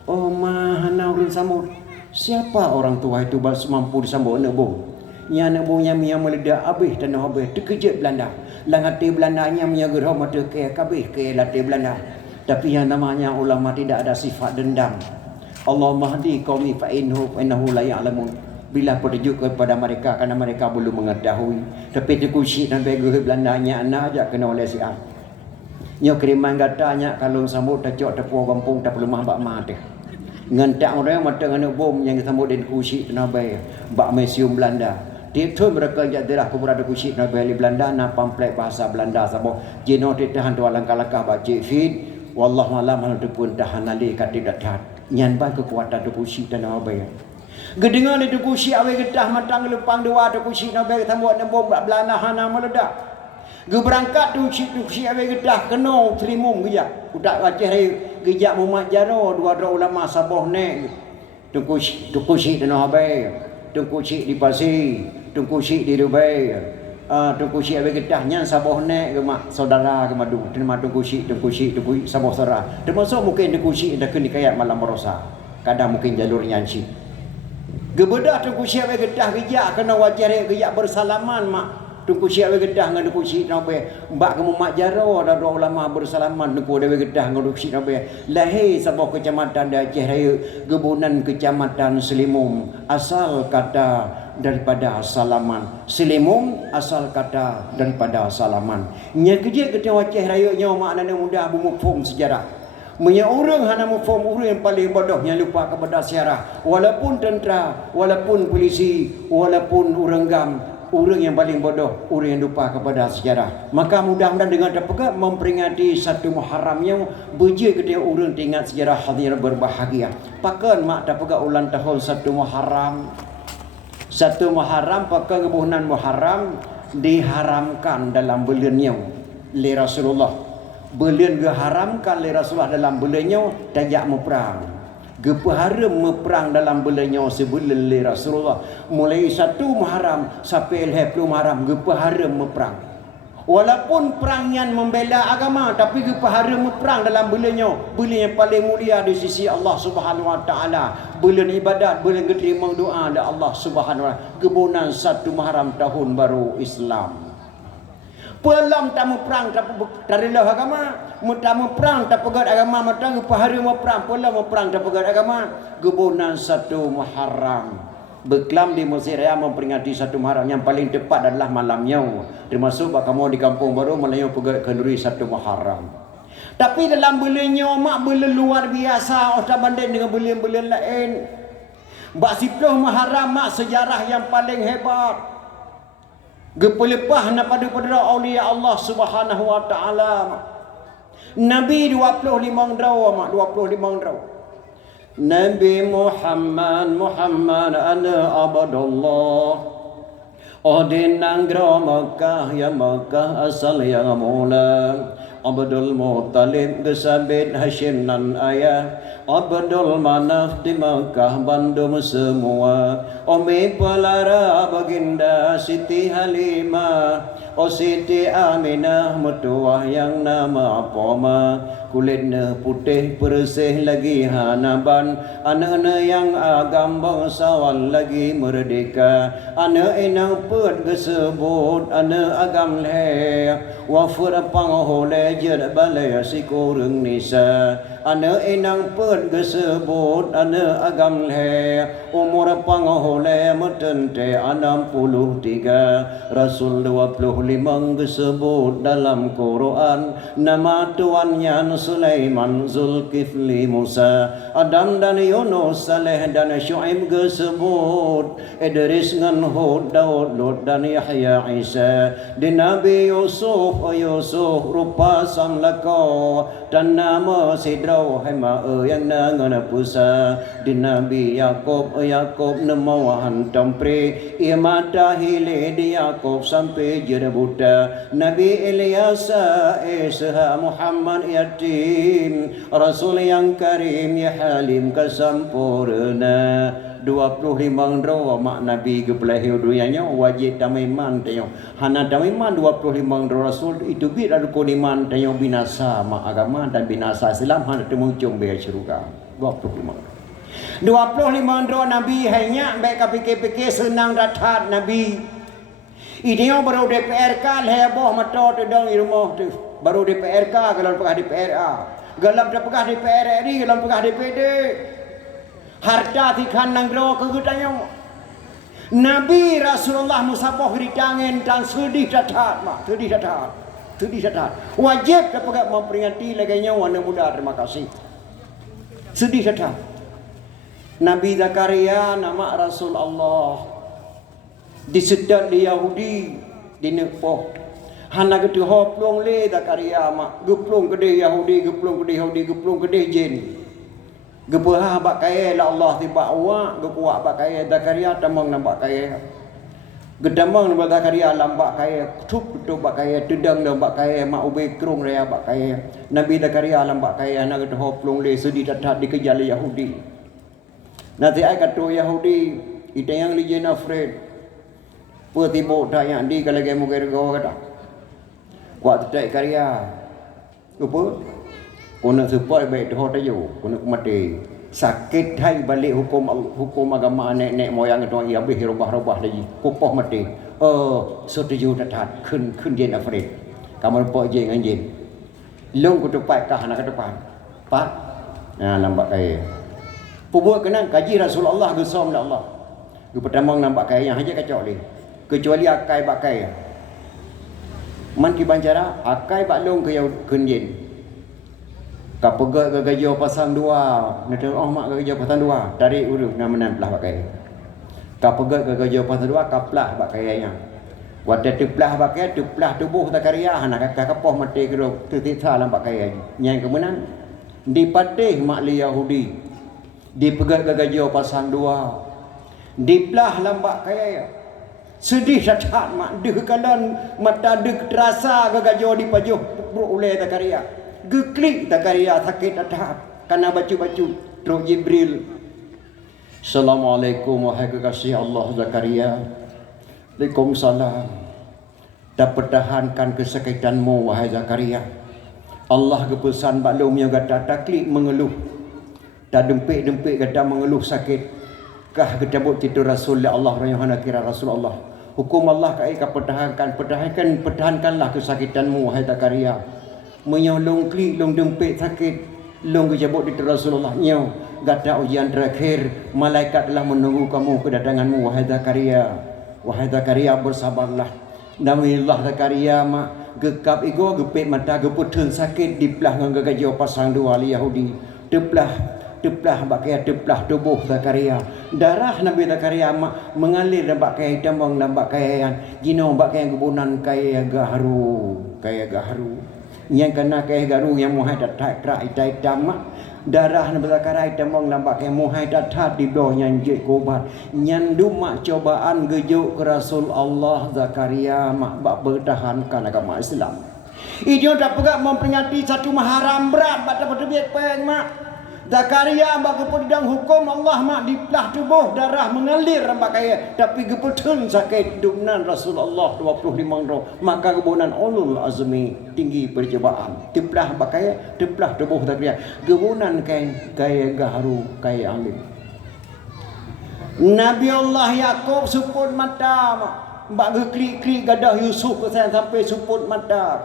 Oh mah hana urun samut. Siapa orang tua itu baru mampu disambut nak bom. Yang nak bom yang meledak habis tanah habis. Terkejut Belanda. Langati Belanda nya menyaga mata ke kabeh ke latih Belanda. Tapi yang namanya ulama tidak ada sifat dendam. Allah mahdi qaumi fa innahu la ya'lamun. Bila petunjuk kepada mereka kerana mereka belum mengetahui. Tapi Tengku Syekh dan bagi Belanda nya anak aja kena oleh siap. Nyo kiriman gatanya kalau sambut tacok tepu kampung tak perlu mah bak mah teh. Ngentak orang mata ngana bom yang sambut den Tengku Syekh nabai bak museum Belanda. Itu mereka jadilah kuburan Tengku Syekh nabai di Belanda na pamflet bahasa Belanda sabo jeno tahan tu langkah-langkah baca fit wallahu alam hal tu pun tahan ali katidak tat. Nyan ba kekuatan Tengku Syekh dan nabai. Gedengan itu kusi awe getah matang lepang dua tu kusi nabe tambah nembom Belanda hana meledak. Geberangkat tu kusi awe getah kena selimum gejak. Udak aceh gejak Muhammad Jaro dua ulama Sabah ne. Tengku Syekh dan nabe. Tengku Syekh di Pasir, Tengku Syekh di Dubai. Tengku Syekh awe getah nyan Sabah ne ke mak saudara ke madu. Terima Tengku Syekh Sabah saudara. Termasuk mungkin Tengku Syekh dah kena kayat malam merosa. Kadang mungkin jalur nyanci. Gebedah Tengku Syekh we gedah gejak kena wajah dia gejak bersalaman mak. Tengku Syekh we gedah dengan Tengku Syekh nabe. Mbak kamu mak jaro ada dua ulama bersalaman Tengku dia we gedah dengan Tengku Syekh nabe. Lahir sebuah kecamatan di Aceh Raya, Gebunan Kecamatan Selimum. Asal kata daripada salaman. Selimum asal kata daripada salaman. Nya kejek kata Aceh Raya nya maknanya mudah bumufum sejarah. Punya orang hana mufaham orang yang paling bodoh yang lupa kepada syarah. Walaupun tentera, walaupun polisi, walaupun orang gam, orang yang paling bodoh, orang yang lupa kepada sejarah. Maka mudah-mudahan dengan terpegat memperingati satu Muharram yang berjaya ketika orang ingat sejarah hadir berbahagia. Pakan mak terpegat ulang tahun satu Muharram. Satu Muharram pakan kebunan Muharram diharamkan dalam bulannya oleh Rasulullah. Belian geharamkan oleh Rasulullah dalam bulannya tajak meperang. Gepaharam meperang dalam bulannya sebulan oleh Rasulullah. Mulai 1 Muharram sampai 20 Muharram gepaharam meperang. Walaupun perang yang membela agama tapi gepaharam meperang dalam bulannya. Bulan yang paling mulia di sisi Allah Subhanahu Wa Taala. Bulan ibadat, bulan diterima doa oleh Allah Subhanahu Wa Taala. Kebunan 1 Muharram tahun baru Islam. Pelam tamu perang tarilah agama, mutamu perang tak pegat agama, matamu pahari mau perang, pelam mau perang tak pegat agama. Gebunan 1 Muharram. Beklam di Mesir Raya memperingati 1 Muharram yang paling tepat adalah malamnya. Termasuk bak kamu di kampung baru Melayu pegat kenduri 1 Muharram. Tapi dalam bulannya mak bulan luar biasa, usah banding dengan bulan-bulan lain. Bak 10 Muharram mak sejarah yang paling hebat. Gepelepah pada awliya Allah Subhanahu Wa Taala. Nabi 25 draw mak 25 draw. Nabi Muhammad ana abdullah. Odin nanggro Makkah ya Makkah asal yang mula. Abdul Muttalib gesabit Hashim nan ayah. Abdul Manaf di Makkah bandum semua. Umi pelara baginda Siti Halimah. O Siti Aminah mertua yang nama Poma. Kulitnya putih bersih lagi hanaban. Anak-anak yang agam bangsawan lagi merdeka. Anak inang put gesebut anak agam leh. Wafur panghole jed balai sikurung nisa. Anak inang put gesebut anak agam leh. Umur panghole metente 63. Rasul 25 gesebut dalam Quran. Nama tuannya Sulaiman, Zulkifli, Musa, Adam dan Yunus, Saleh dan Syuaib gesebut. Idris ngan Hud, Daud, Lut dan Yahya, Isa. Di Nabi Yusuf rupa samlako. Dan nama Sidraw Hema yang nangan pusa. Di Nabi Yakub nemawahan tampri. Ia mata hile di Yakub sampai jerebuta. Nabi Ilyas Isa Muhammad Yati Rasul yang karim ya halim kesampurna. 25 roh mak Nabi gebelahi duyanya wajib tamiman tayo. Hana tamiman 25 roh Rasul itu bi ada koniman tayo binasa mak agama dan binasa Islam hana temucung be syurga. 25 roh Nabi hanya baik fikir-fikir senang datang Nabi. Ini baru DPR kan heboh mata tu dong di rumah tu. Baru DPRK kalau pegah DPRA. Galam pegah DPR ni, galam pegah DPD. Harta tikan nanggro kegutanya. Nabi Rasulullah musafah di tangan dan sedih datat mak, sedih datat. Wajib dapat memperingati lagi nyawa muda terima kasih. Sedih datat. Nabi Zakaria nama Rasul Allah disedat di Yahudi di Nepoh. Hana gitu hoplong le Zakaria mak geplong gede Yahudi geplong gede jin. Gepeha bak kaya la Allah tiba awak gekuat bak kaya Zakaria tamang nampak kaya. Gedamang nampak Zakaria lambak kaya tup bak kaya tedang nampak kaya mak ube krung raya bak kaya. Nabi Zakaria lambak kaya hana gitu hoplong le sedih datat dikejar le Yahudi. Nanti ai kata Yahudi ita yang lijen afraid. Pertibuk tak yang di kalau kamu kira-kira kata. Kuat tak karya. Apa? Kena support baik tu hotel you. Kena mati. Sakit hai balik hukum agama nek moyang itu ia habis robah lagi. Kupah mati. Setuju datat kun jen afraid. Kamu lupa jen anjing. Long ku tepat kah nak depan. Pak. Nah lambat kaya. Pubuat kenang kaji Rasulullah gesom Allah. Gu pertama nampak kaya yang haja kacau ni. Kecuali akai bakai. Man ki bancara akai bak long ke yau kunjin. Ka pegat ke gajo pasang dua. Nanti mak ke gajo pasang dua. Tarik ulu nama belah bakai. Ka pegat ke gajo pasang dua kaplah bakainya. Waktu tuplah bakai tuplah tubuh Zakaria anak kapoh mati kero tertita dalam bakai. Yang kemudian dipatih mak Yahudi. Dipegat ke gajo pasang dua. Diplah lambak kaya. Sedih datat mak deh kalan mata deh terasa gagajo di pajuh oleh Zakaria. Geklik Zakaria sakit datat karena baca-baca Roh Jibril. Assalamualaikum wahai kekasih Allah Zakaria. Waalaikumsalam. Dan pertahankan kesakitanmu wahai Zakaria. Allah kepesan baklum yang kata taklik mengeluh. Dan dempik kata mengeluh sakit. Kah kedabut itu Rasul Allah Rahimahana kira Rasul Allah. Hukum Allah kai ka pertahankanlah kesakitanmu wahai Zakaria. Menyolong klik long dempik sakit long kejabut itu Rasulullah nyo. Gata ujian terakhir malaikat telah menunggu kamu kedatanganmu wahai Zakaria. Wahai Zakaria bersabarlah. Namillah Zakaria mak gekap ego gepit mata geputun sakit diplah ngang gagajo pasang dua li Yahudi. Teplah bakai teplah tubuh Zakaria. Darah Nabi Zakaria mengalir dan bakai tambang dan bakai yang gino bakai yang kebunan kaya gaharu. Yang kena kaya gaharu yang muhai datai krai tai tamak darah na belakarai tamang lambat ke muhai datat di bawah nyanjik kobat nyandu mak cobaan gejuk ke Rasul Allah Zakaria mak bak bertahankan agama Islam. Idio tak pegak memperingati satu maharam berat pada biak peng mak. Zakaria bak kepedang hukum Allah mak diplah tubuh darah mengalir rambak kaya tapi gepetun sakit dumnan Rasulullah 25 roh maka kebunan ulul azmi tinggi percobaan diplah bakaya diplah tubuh Zakaria kebunan kaya gaharu kaya alim. Nabi Allah Yakub suput mata mak bak klik gadah Yusuf kesan sampai suput mata.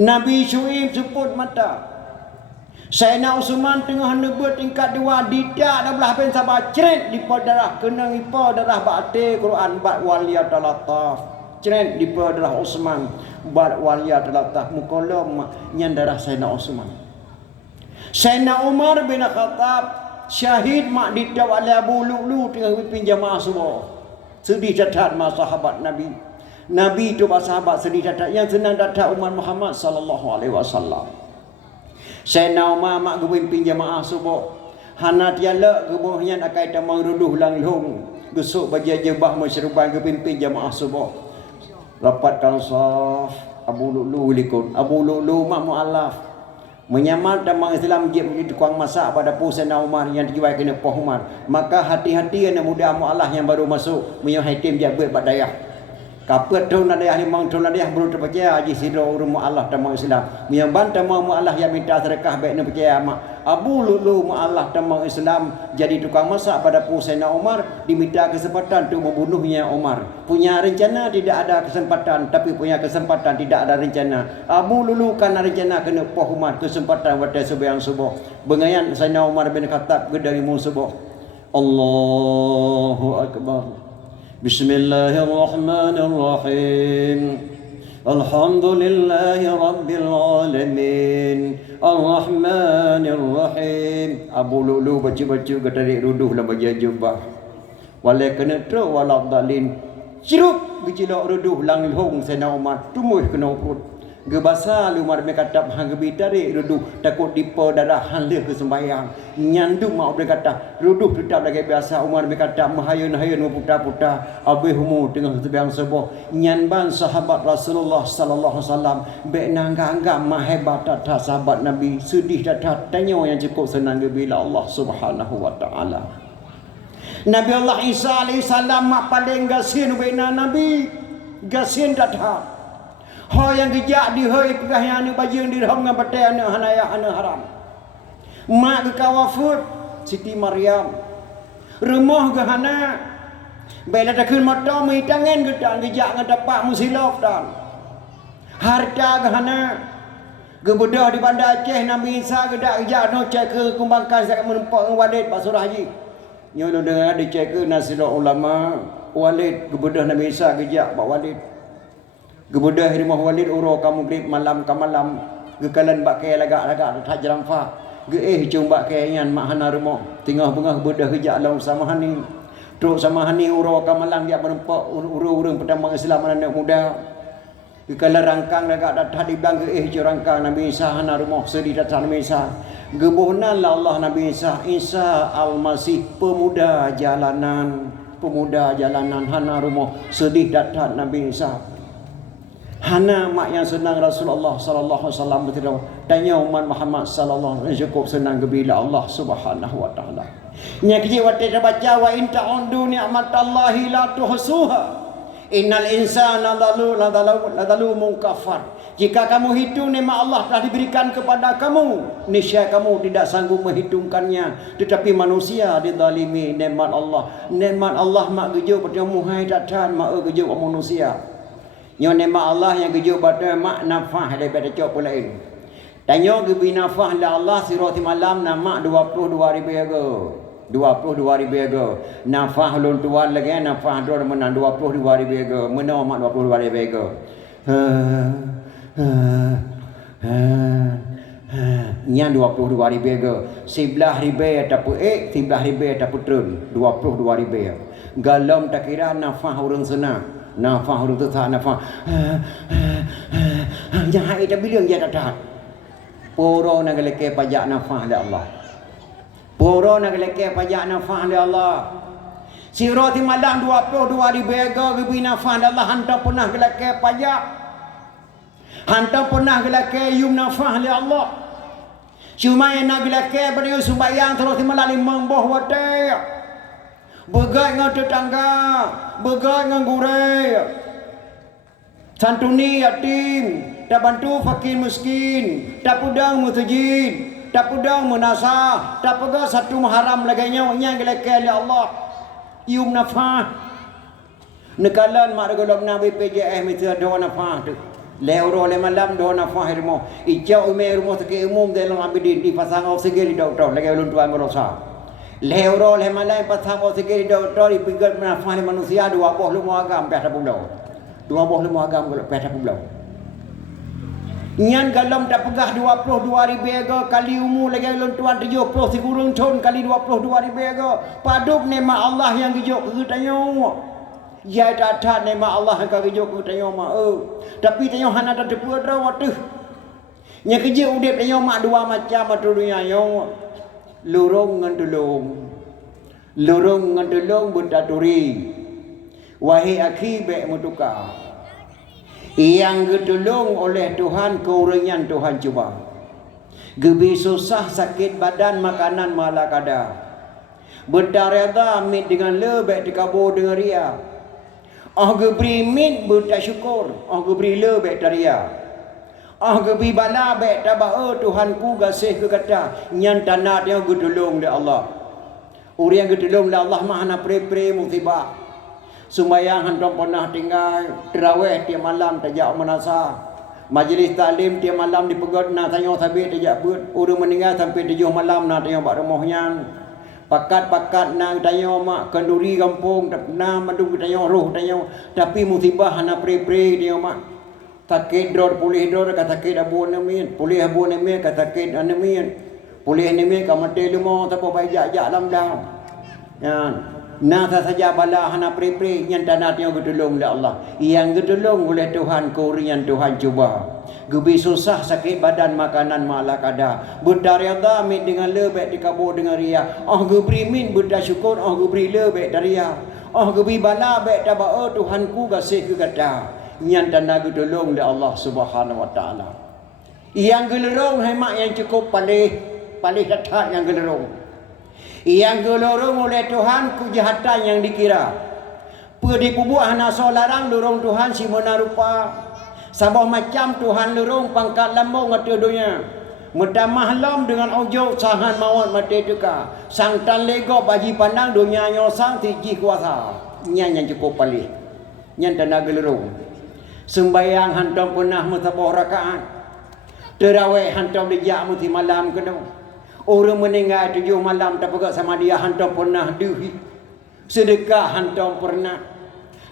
Nabi Syuaib suput mata. Sayyidina Uthman tengah nebut tingkat 2 didak dah belah pen sabar ceret di darah kena ipa darah bakte Quran bat waliyat lataf ceret di darah Uthman bat waliyat lataf mukolom nyan darah Sayyidina Uthman. Sayyidina Umar bin Khattab syahid mak didak wali Abu Lu'lu tengah pimpin jamaah subuh sedih catat masa sahabat Nabi. Nabi itu sahabat sedih catat yang senang datang umat Muhammad sallallahu alaihi wasallam. Sayyidina Umar mak gepimpin jamaah subuh. Hana tiala gebuhnya nak kait tamang ruduh langlung. Besok bagi jebah masyruban gepimpin jamaah subuh. Rapat kansaf Abu Lu'lu likun. Abu Lu'lu mak mualaf. Menyamar tamang Islam je menjadi tukang masak pada Sayyidina Umar yang diwai kena Poh Umar. Maka hati-hati anak muda mualaf yang baru masuk menyang haitim jabat badayah. Kapet tu nak dia limang tu nak dia baru terpercaya haji sidro urus mualaf tamang Islam. Menyamban tamang mualaf yang minta sedekah baik nak percaya mak. Abu Lu'lu mualaf tamang Islam jadi tukang masak pada Sayyidina Umar diminta kesempatan untuk membunuhnya Umar. Punya rencana tidak ada kesempatan tapi punya kesempatan tidak ada rencana. Abu Lu'lu kan rencana kena Poh Umar kesempatan pada sembahyang subuh. Bengayan Sayyidina Umar bin Khattab gedari mu subuh. Allahu akbar. Bismillahirrahmanirrahim. Alhamdulillahi rabbil alamin. Ar-Rahmanir-Rahim. Abu Lu'lu baca-baca ketarik ruduh dalam bagian jubah. Walai kena teruk walak dalin. Cirup gejilak ruduh langhung Sayyidina Umar. Tumuh kena ukut. Gebasa Umar bin Khattab hang gebi tarik ruduh takut dipa darah halih ke sembahyang. Nyandu mak boleh kata ruduh tetap lagi biasa. Umar bin Khattab mahayun-hayun putar-putar abih humu tengah sembahyang subuh. Nyanban sahabat Rasulullah sallallahu alaihi wasallam bek nangga-angga mah hebat tata sahabat Nabi sedih tata tanya yang cukup senang bila Allah Subhanahu wa taala. Nabi Allah Isa alaihi salam mak paling gasin bena Nabi gasin tata. Ho yang gejak di hoi pegah yang anu baju di hong dengan patai anu hanaya anu haram. Mak ke kawafut Siti Maryam. Rumah ke hana. Bila tak kun mata mai tangan ke dan gejak dengan dapat musilaf dan. Harta ke hana. Gebedah di Bandar Aceh Nabi Isa ke dak gejak no cek ke kumbangkan zakat menempok dengan Walid Pak Surah Haji. Nyono dengar ada cek ke nasihat ulama Walid gebedah Nabi Isa gejak Pak Walid. Gebudah rumah Walid uro kamu grip malam ke malam gekalan bak kaya lagak-lagak tak jeramfa ge cung bak kaya yan mak hana rumah tengah bengah gebudah kejak laung sama hani truk sama hani uro ke malam dia menempak uro-uro pertama Islam anak muda gekalan rangkang lagak tak di bilang ge rangkang Nabi Isa hana rumah sedih datang Nabi Isa gebuhnan la Allah Nabi Isa al-Masih pemuda jalanan hana rumah sedih datang Nabi Isa. Hana mak yang senang Rasulullah sallallahu alaihi wasallam beritahu tanya umat Muhammad sallallahu alaihi wasallam cukup senang bila Allah Subhanahu wa taala. Nya kiji wate baca wa in ta'udu ni'matallahi la tuhsuha. Innal insana lazalumun kafar. Jika kamu hitung nikmat Allah telah diberikan kepada kamu, niscaya kamu tidak sanggup menghitungkannya. Tetapi manusia dizalimi nikmat Allah. Nikmat Allah mak gejo pada muhai datan mak gejo manusia. Nyo nikmat Allah yang keju pada mak nafah daripada cok lain. Tanya ke binafah la Allah sirati malam nama 22,000 harga. 22,000 harga. Nafah lon tuan lagi nafah dor menang 22,000 harga. Mana mak 22,000 harga. Nya 22,000 harga. 11,000 ataupun 11,000 ataupun trun 22,000. Galam tak kira nafah orang senang. Nafah huruf tu tak nafah. Jangan ada bilang dia tak. Poro nak leke pajak nafah le Allah. Poro nak leke pajak nafah le Allah. Siro ti malam 22 ribu ega ribu nafah le Allah hantar pernah leke pajak. Hantar pernah leke yum nafah le Allah. Cuma yang nak leke pada sembahyang terus ti malam 5 boh watai. Begai dengan tetangga, begai dengan gurai. Santuni yatim, tak bantu fakir miskin, tak pudang mutajid, tak pudang munasah, tak pegah satu haram laganya yang gelakal ya Allah. Yum nafah. Nekalan mak golok nabi PJS mesti ada nafah tu. Leuro le malam do nafah irmo. Ijau ume irmo take umum dalam abidin di pasang oksigen di doktor lagi ulun tuan merosa. Leuro le malam pasang oksigen di doktor di pigar nafah manusia 20 agam dah pulau. 20 agam golok dah pulau. Nyan galam tak pegah 22 ribu ega kali umur lagi ulun tuan 70 si kurung ton kali 22 ribu ega. Paduk nikmat Allah yang gijuk ke tanyo. Ya tak nikmat Allah yang gijuk ke tanyo mak. Tapi tanyo hana tak tepu rawat tu. Nya kerja udip tanyo mak dua macam atu dunia yo. Lurung ngan tulung. Lurung ngan tulung budaturi. Wahai akhi baik mutuka. Yang ditolong oleh Tuhan keurangan Tuhan cuba. Gebi susah sakit badan makanan malah kada. Berdareda mit dengan lebih dikabur dengan ria. Gebri mit bertak syukur. Gebri lebih daria. Gebi bala baik tabah Tuhanku gasih ke kata. Nyan tanah dia ditolong oleh Allah. Orang yang ditolong oleh Allah mahana pre-pre musibah. Sembayang hantam pernah tinggal terawih tiap malam tajak menasa. Majlis taklim tiap malam dipegot nak tanya sabit tajak buat. Orang meninggal sampai 7 malam nak tanya bak rumahnya. Pakat-pakat nak tanya mak kenduri kampung tak pernah mandung tanya roh tanya. Tapi musibah hana pre-pre dia mak. Sakit dor pulih dor kata sakit abu anemin. Pulih abu anemin kata sakit anemin. Pulih anemin ka mati lemo tak apa jak-jak lam dah. Ya. Nasa saja bala hana pre-pre yang tanah yang gedulung oleh Allah. Yang gedulung oleh Tuhan kurian Tuhan cuba. Gebi susah sakit badan makanan malah kada. Berdariyada mit dengan lebih dikabur dengan ria. Gebri min berda syukur. Gebri lebih daria. Gebi bala baik tabah Tuhanku gasih ke kata. Yang tanah gedulung oleh Allah Subhanahu Wa Taala. Yang gelerong hemat yang cukup palih datat yang gelerong. Yang gelorong oleh Tuhan kejahatan yang dikira. Pedi kubuh hana so larang lorong Tuhan si mana rupa. Sabah macam Tuhan lorong pangkat lambung ngata dunia. Metamah lam dengan ujuk sahan mawat mati tuka. Sang tan lego bagi pandang dunia nyosang tiji kuasa. Nyan yang cukup palih. Nyan tanah gelorong. Sembayang hantam pernah musabah rakaat. Terawih hantam dijak muti malam kena. Orang meninggal 7 malam tak pegang sama dia hantam pernah duit. Sedekah hantam pernah.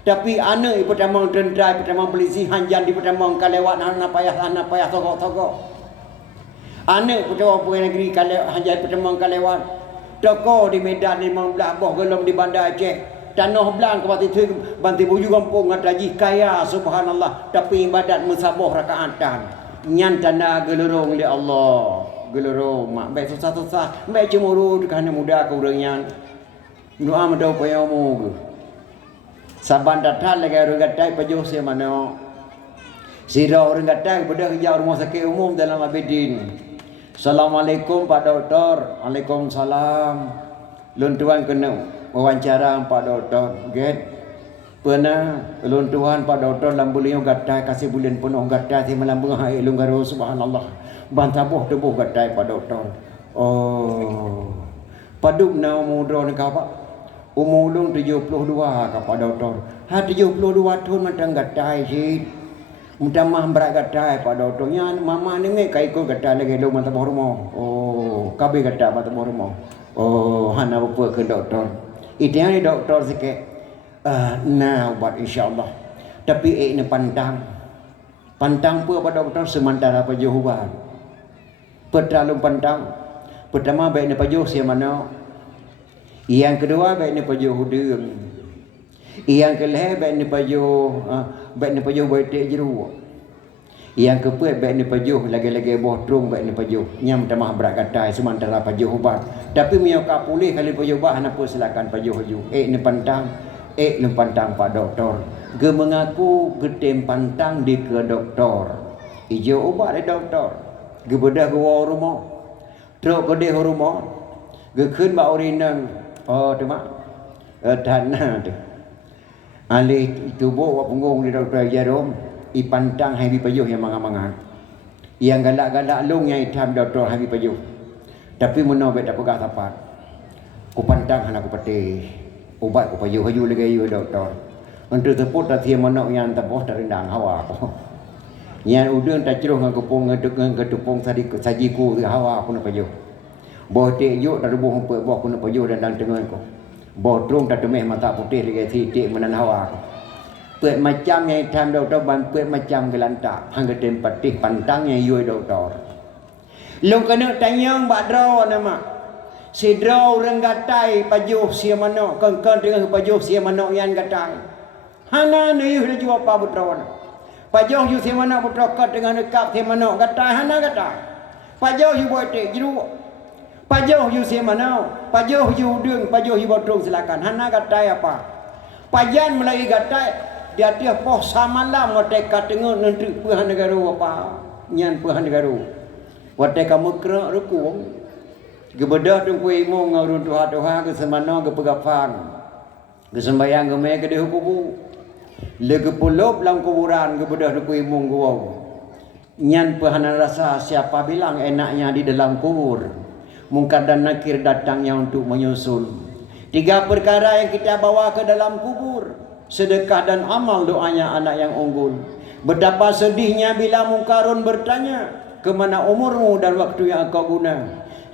Tapi anak pertama dendrai pertama polisi hanjan di pertama kalewat hana payah togok-togok. Anak pertama pegawai negeri hanjan pertama kalewat. Toko di Medan 15 boh gelom di Bandar Aceh. Tanah belang ke banti buju kampung ngataji kaya subhanallah tapi ibadat musabah rakaatan. Nyan tanda gelorong oleh Allah. Gelorong mak baik susah-susah baik cemuru kerana muda ke orangnya doa medau payamu ke saban datang lagi orang gatai pajuh saya mana sira orang gatai pada kerja rumah sakit umum dalam Abidin. Assalamualaikum Pak Doktor. Waalaikumsalam. Lun tuan kena wawancara Pak Doktor get pernah lun tuan Pak Doktor lambuliyo gatai kasih bulan penuh gatai si melambung hai lunggaru subhanallah. Bantabuh tubuh gatai Pak Doktor. Paduk na umur ni kapa. Umur lung 72 ka Pak Doktor. 72 tahun macam gatai si. Mutamah berat gatai Pak Doktor. Nya mama ni me kai ko gatai lagi lu bantabuh rumah. Kabe gatai bantabuh rumah. Hana apa ke doktor. Ideal ni doktor sikit. Nah ubat insya-Allah. Tapi ni pantang. Pantang apa Pak Doktor sementara apa jawaban. Terlalu pantang. Pertama baik ni pajuh siapa mana. Yang kedua baik ni pajuh hudung. Yang kelih baik ni pajuh baik ni pajuh baik jeru. Yang kepuat baik ni pajuh lagi-lagi boh trung baik ni pajuh. Nyam tamah berat gatai sementara pajuh ubat. Tapi mio ka pulih kali pajuh ubat hana pun silakan pajuh haju. Ni pantang, ni pantang pak doktor. Ge mengaku getem pantang di ke doktor. Ijo ubat di doktor. Ge bedah ke rumah. Truk ke di rumah. Ge keun ba orinan. Oh tu mak. Tanah tu. Alih tubuh wa punggung di doktor jarum. Ipantang habi pajuh yang mangan-mangan. Yang galak-galak long yang hitam doktor habi pajuh. Tapi menau bet tak pegah tapat. Ku pantang hana ku patih. Ubat ku pajuh haju lagi ayu doktor. Untuk teput tak tiam menau yang tapoh tak rendang hawa. Yang udun tak ceruh dengan kepung ketupung sajiku hawa aku nak pajuh. Boh tik juk tak rubuh hempuk boh aku nak pajuh dan tengah aku. Boh trung tak temeh mata putih lagi titik menan hawa aku. Puet macam yang hitam doktor ban puet macam gelantak hang getem patih pantang yang yui doktor. Long kena tanyang bak draw nama. Si draw orang gatai pajuh sia manok kengkang dengan pajuh sia manok yang gatai. Hana ni dah jua apa betrawan. Pajuh yu sia manok betrokat dengan nekap sia manok gatai hana gatai. Pajuh yu buat tek jeru. Pajuh yu sia manok, pajuh yu udung, pajuh yu botrong silakan. Hana gatai apa? Pajan melagi gatai dia poh samalam watai katengun nanti puhan negara apa nyan puhan negara watai kamu kerak rukung gebedah tu kuih imong ngurun tuha-tuha ke semana ke pegafan ke sembayang ke me ke di kubu le ke pulop lang kuburan gebedah tu kuih imong guau nyan puhan rasa siapa bilang enaknya di dalam kubur mungkar dan nakir datangnya untuk menyusul 3 perkara yang kita bawa ke dalam kubur. Sedekah dan amal doanya anak yang unggul. Betapa sedihnya bila mungkarun bertanya, kemana umurmu dan waktu yang engkau guna?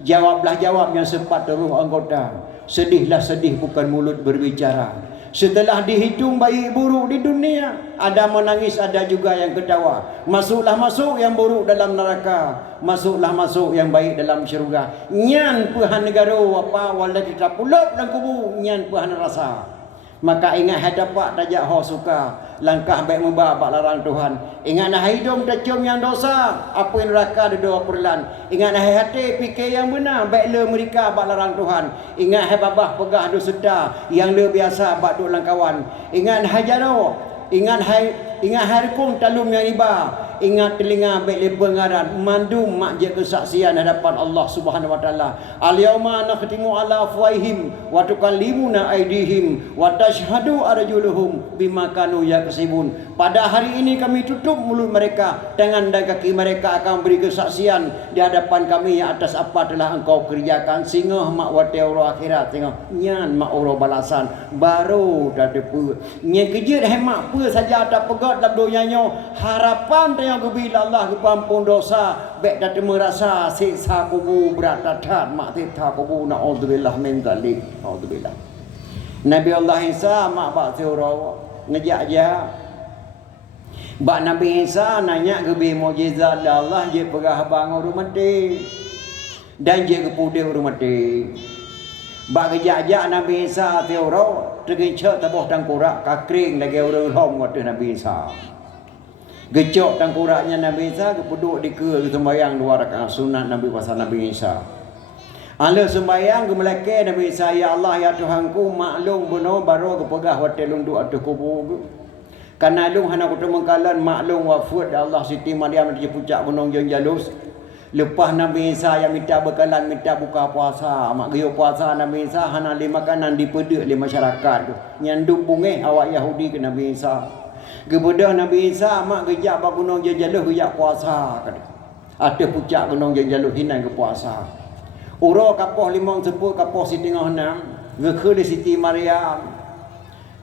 Jawablah jawab yang sempat teruh anggota. Sedihlah sedih bukan mulut berbicara. Setelah dihitung baik buruk di dunia, ada menangis ada juga yang ketawa. Masuklah masuk yang buruk dalam neraka, masuklah masuk yang baik dalam syurga. Nyan puhan negara apa wala kita pulak dan kubu nyan puhan rasa. Maka ingat hadapak tajak ho suka. Langkah baik mubah bak larang Tuhan. Ingat nah hidung tercium yang dosa. Apa yang neraka ada 2 perlan. Ingat nah hati fikir yang benar. Baik le mereka bak larang Tuhan. Ingat hai babah pegah do sedar. Yang le biasa bak duk langkawan. Ingat hai jaro. Ingat hai rukung talum yang iba. Ingat telinga baik le pengaran. Mandum mak je kesaksian hadapan Allah Subhanahu wa taala. Al-yauma nakhtimu ala afwahihim wa tukallimuna aydihim wa tashhadu arjuluhum bima kanu yaksibun. Pada hari ini kami tutup mulut mereka, tangan dan kaki mereka akan beri kesaksian di hadapan kami yang atas apa telah engkau kerjakan. Singa mak wate ora akhirat tengok nyan mak ora balasan baru dah depu nyen kejut hemat pe saja tak pegat dalam dunianya harapan tengok bila Allah kepampun dosa baik dah merasa siksa kubur berat tatat mak tita kubur naudzubillah min zalik naudzubillah. Nabi Allah Isa mak bak surau ngejak je bak Nabi Isa nanya ke bi mukjizat Allah je pegah bangun rumah mati dan je kepudih rumah mati bak kejak Nabi Isa surau tergecek tabuh tangkurak kakring lagi orang rom waktu Nabi Isa gecok tangkuraknya Nabi Isa kepuduk di ke sembahyang 2 rakaat sunat Nabi pasal Nabi Isa. Ala sembahyang ke melaki Nabi Isa ya Allah ya Tuhanku maklum benar baru kepegah hotel lunduk atas kubur. Karena lung hana kutu mengkalan maklum wafat Allah Siti Maryam di puncak gunung Jalus. Lepas Nabi Isa yang minta bekalan minta buka puasa, mak gayuk puasa Nabi Isa hana li makanan dipedek li masyarakat tu. Nyanduk bungeh awak Yahudi ke Nabi Isa. Kemudian Nabi Isa mak gejak ba gunung Jalus gejak puasa kata. Ada puncak gunung Jalus hinan ke puasa. Uro kapoh 5 seput kapoh Siti Ngohnam, ngeke di Siti Maryam.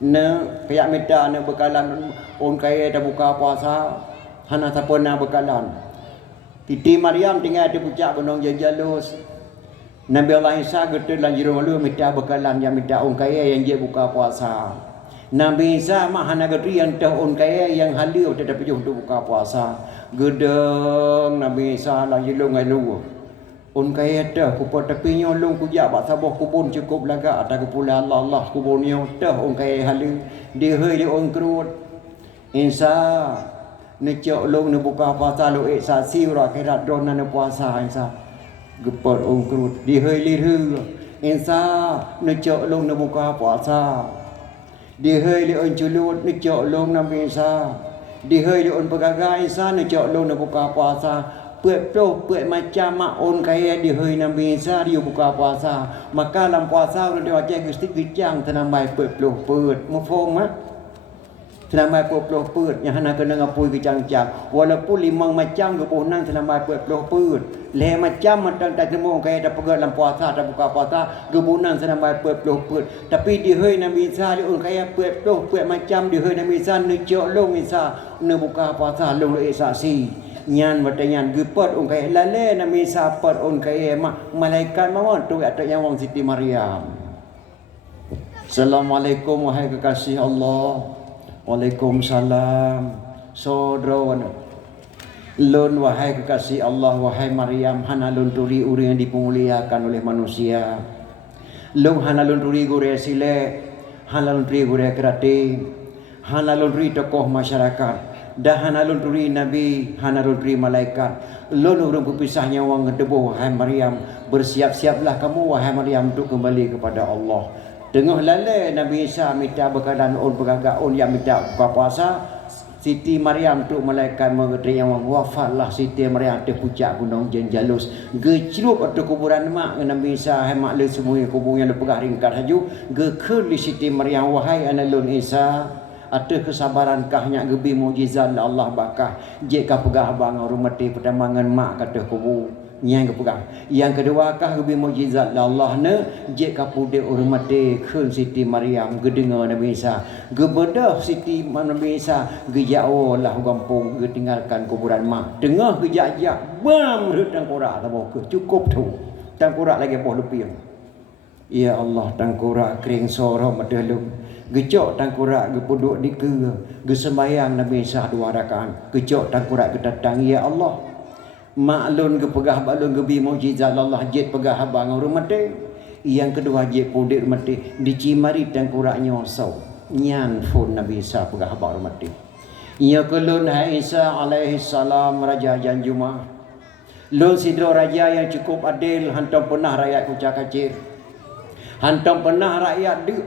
Ne kayak minta ne bekalan on kaya dah buka puasa. Hana siapa nak bekalan. Siti Maryam tinggal di puncak gunung Jalus. Nabi Allah Isa getul lan jero malu minta bekalan yang minta on kaya yang dia buka puasa. Nabi Isa mah hana geri yang tahun kaya yang halu tidak perlu untuk buka puasa. Gedeng Nabi Isa lah jelung alu. Un kaya dah kupo tapi nyolong kujak bak sabah kubun cukup laga atas kepula Allah kubunnya dah un kaya halu. Dia hei dia on kerut. Isa Necok long ne buka puasa lo saksi ura akhirat dona ne puasa insa. Gepot ong kerut di hơi liru insa necok long ne buka puasa. Di hơi li on culut necok long na insa. Di hơi li on pegagai insa necok long ne buka puasa. Puet pro puet macam mak on kaya di hơi na insa dia buka puasa. Maka dalam puasa dia wajah gusti kicang tenang mai puet pro puet mu phong mah. Senamai puluh put yang hana kena ngapui kecang-cang. Walaupun 5 macam ke pohonang senamai puluh put. Le macam macam tak temu kaya dah pegang dalam puasa dah buka puasa gebunang senamai puluh put. Tapi di hari Nabi Isa di kaya puluh put macam di hari Nabi Isa ne cok long Isa ne buka puasa long le saksi. Nyan bertanyan gepot kaya lale Nabi Isa pot kaya malaikat mawon tu atak yang wong Siti Maryam. Assalamualaikum wahai kekasih Allah. Waalaikumsalam. Saudara lun wahai kekasih Allah, wahai Maryam, hana lun turi uri yang dipemuliakan oleh manusia. Lun hana lun turi gure sile, hana lun turi gure kerati, hana lun turi tokoh masyarakat, dah hana lun turi nabi, hana lun turi malaikat. Lun urung berpisahnya wang debuh, wahai Maryam, bersiap-siaplah kamu wahai Maryam untuk kembali kepada Allah. Tengah lale Nabi Isa minta berkeadaan bergagak yang minta buka puasa. Siti Maryam tu malaikat mengerti yang wafatlah Siti Maryam di puncak gunung Jenjalus. Gecrup atau kuburan mak Nabi Isa hemak le semua kubur yang lepegah ringkat haju. Gekul di Siti Maryam wahai analun Isa. Ada kesabaran kahnya gebi mujizat Allah bakah. Jika pegah abang rumati pertambangan mak kata kubur. Yang kepegang. Yang kedua kah lebih mujizat Allah ne jika pude urmate khun Siti Maryam gedengar Nabi Isa. Gebedah Siti Nabi Isa gejauh lah kampung getinggalkan kuburan mak. Tengah gejak-jak bam tangkurak taboh cukup tu. Tangkurak lagi boh lepiang. Ya Allah tangkurak kering sorong madelum. Gecok tangkurak gepuduk di ke gesembayang Nabi Isa 2 rakaat. Gecok tangkurak gedatang ya Allah. Maklun ke pegah balun gebi mujizat Allah jet pegah abang rumate. Yang kedua jet pudik rumate dicimari tangkuraknya osau. Nyan fun Nabi Isa pegah abang rumate. Ia kelun hai Isa alaihi salam raja Janjuma. Lun sidro raja yang cukup adil hantam pernah rakyat kucak kacir. Hantam pernah rakyat de.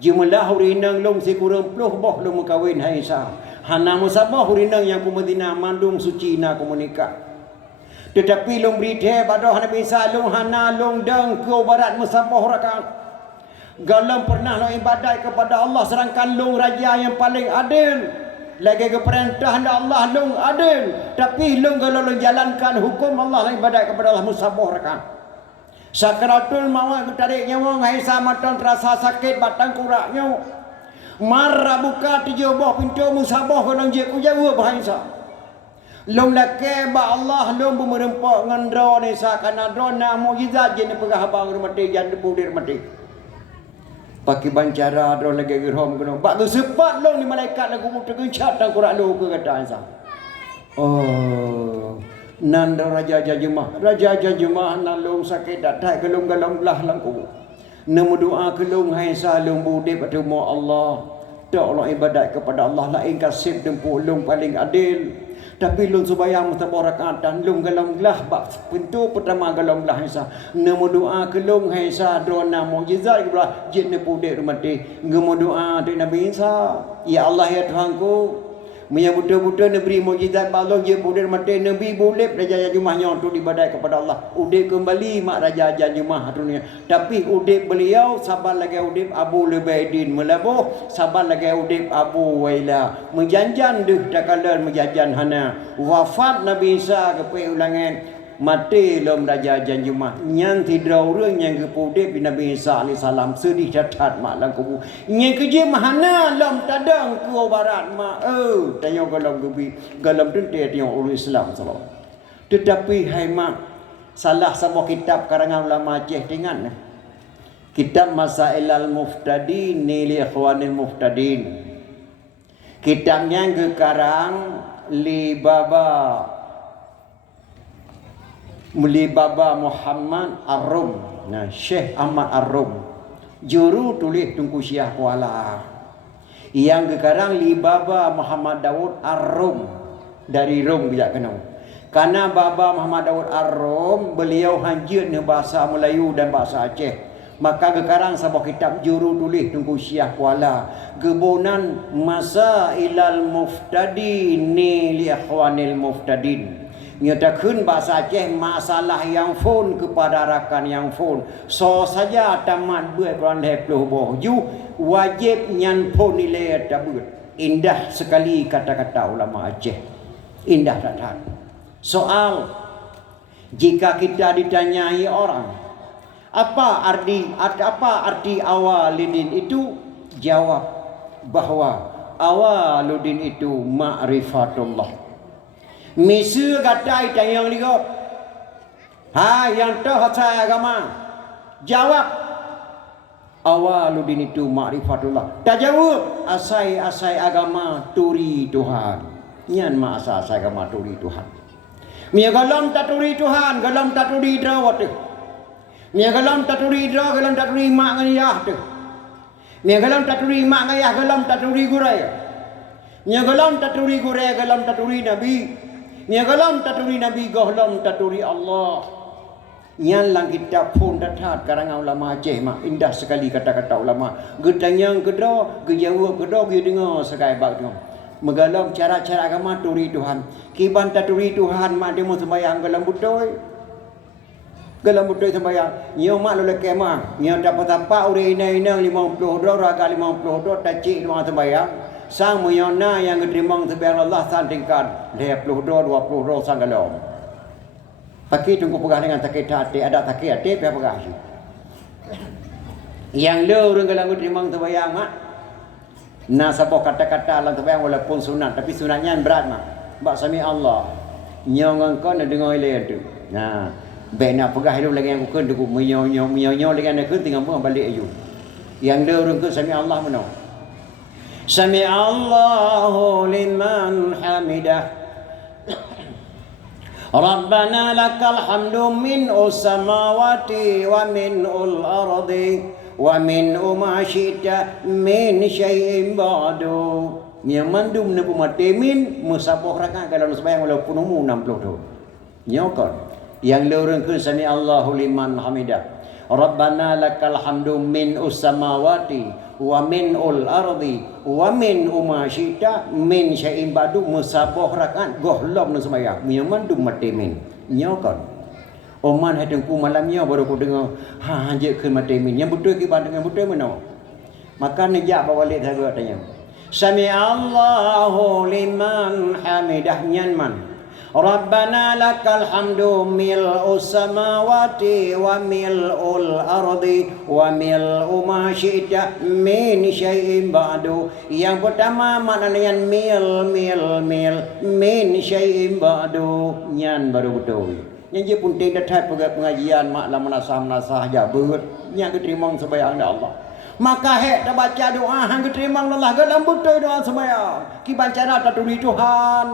Jumlah hurinang long si kurang puluh boh long kawin hai Isa. Hana musabah hurinang yang ku Madinah mandung suci na komunikasi. Tetapi long berita pada Nabi Isa long hana long deng ke barat musabah rakaat. Galam pernah long ibadat kepada Allah sedangkan long raja yang paling adil. Lagi ke perintah Allah long adil. Tapi long kalau long jalankan hukum Allah long ibadat kepada Allah musabah rakaat. Sakaratul maut tarik nyawa ngai sama ton terasa sakit batang kuraknya. Marah buka 7 buah pintu musabah kalau je ku jauh bahasa. Lom lake ba Allah lom bumerempak ngan dro ni sakana dro na mukjizat je ni pegah abang rumati jan debu dir mati. Pakai bancara dro lagi gerhom gunung. Bak tu sepat lom ni malaikat lagu tergencet tang kurak lu ke kata Isa. Oh. Nanda raja Janjumah. Raja Janjumah nalung sakit datai gelung-gelung lah langku. Nemu doa kelung hai salung budi pada Allah. Tak Allah ibadat kepada Allah lain kasih tempuh lung paling adil. Tapi lung subayang mutabarak dan lung galong lah bak pintu pertama galong lah Isa. Nemu doa kelung hai sa dona mukjizat kepada jin ne pudik rumati. Ngemu doa dari Nabi Isa. Ya Allah ya Tuhanku. Menyang buta-buta negeri mukjizat balong je pudik rumati Nabi boleh Raja Janjumahnya untuk ibadat kepada Allah. Udip kembali mak Raja Janjumah dunia. Tapi udip beliau sabar lagi udip Abu Lubaidin melabuh, sabar lagi udip Abu Waila. Menjanjan deh takalan menjajan hana. Wafat Nabi Isa ke ulangan mati lom Raja Janjumah. Yang tidak orang yang kepudip Nabi Isa alaihi salam sedih catat mak lang kubu. Yang kerja mahana lom tadang ke barat mak. Tanya galam gebi galam tente tengok orang Islam sallallahu. Tetapi hai mak salah sebuah kitab karangan ulama Aceh dengan kitab Masailal Muftadin li ikhwanil muftadin. Kitabnya kekarang li Baba Muhammad Ar-Rum. Nah, Syekh Ahmad Ar-Rum. Juru tulis Tunku Syiah Kuala. Yang sekarang li Baba Muhammad Daud Ar-Rum. dari Rom bijak kena. Karena Baba Muhammad Daud Ar-Rom, beliau hanjut ni bahasa Melayu dan bahasa Aceh. Maka gekarang sebuah kitab juru tulis Tunku Syiah Kuala. Gebunan masa ilal muftadi ni li akhwanil muftadin. Nyatakan bahasa Aceh masalah yang phone kepada rakan yang phone. So saja tamat berperan heploh bohju wajib nyan phone nilai tabut. Indah sekali kata-kata ulama Aceh. Indah tak. Soal jika kita ditanyai orang apa arti awaludin itu, jawab bahawa awaludin itu ma'rifatullah. Misi gatai tayang ligot. Yang terhasai agama. Jawab awaludin itu ma'rifatullah. Tak jawab asai agama turi Tuhan. Nyan ma asai agama turi Tuhan. Mia galam taturi Tuhan, galam taturi drawat. Mia galam taturi draw, galam taturi mak ngayah tu. Mia galam taturi mak ngayah, galam taturi gurai. Mia galam taturi gurai, galam taturi nabi. Mia galam taturi nabi, galam taturi Allah. Nyan lang kita pun dathat karangan ulama Aceh mak indah sekali kata-kata ulama. Gedanyang gedo, gejawab gedo, ge dengar sekai bak tu. Megalam cara-cara agama turi Tuhan. Kiban tak turi Tuhan mak dia mau sembahyang galam butoi. Galam butoi sembahyang. Nyo mak lu leke mak. Nyo dapat apa uri ina-ina 50 dolar raga 50 dolar tak cik doang sembahyang. Sang muyona yang diterima sembahyang Allah sandingkan 20 dolar 20 dolar sang galam. Pakai tunggu pegah dengan takit hati ada takit hati pihak pegah. Yang le orang galam diterima sembahyang mak. Nah sabok kata-kata alam terbayang walaupun sunat. Tapi sunatnya berat mak. Bak sami Allah. Nyong kau nak dengar ilai tu. Nah. Baik nak pegah hidup lagi yang kukun. Dukuk menyong lagi yang kukun. Tinggal buang balik ayu. Yang dia orang kukun sami Allah mana? Sami Allahu liman hamidah. Rabbana lakal hamdu min'us samawati wa min'ul ardi. Wa min ma syi'ta min syai'in ba'du. Yang mandum na pumatimin musabah rakaat kalau sembahyang walaupun umur 60 tu. Nyokon. Yang lorong ke sami Allahu liman hamidah. Rabbana lakal hamdu min samawati wa min ul ardi wa min ma syi'ta min syai'in ba'du musabah rakaat gohlom na sembahyang. Yang mandum matimin. Nyokon. Oman hadengku malamnya baru aku dengar hanjek ke matimin. Yang betul ke dengan betul mana? Maka nejak bawa balik saya tanya. Sami Allahu liman hamidah nyanman. Rabbana lakal hamdu mil'us samawati wa mil'ul ardi wa mil'u ma syi'ta min syai'in ba'du. Yang pertama maknanya mil min syai'in ba'du. Nyan baru betul. Yang dia pun tidak datang pengajian mak lah menasah jabut. Yang keterima sembahyang Allah. Maka hek dah baca doa hang keterima Allah galam betul doa sembahyang. Ki bacara tak turi Tuhan.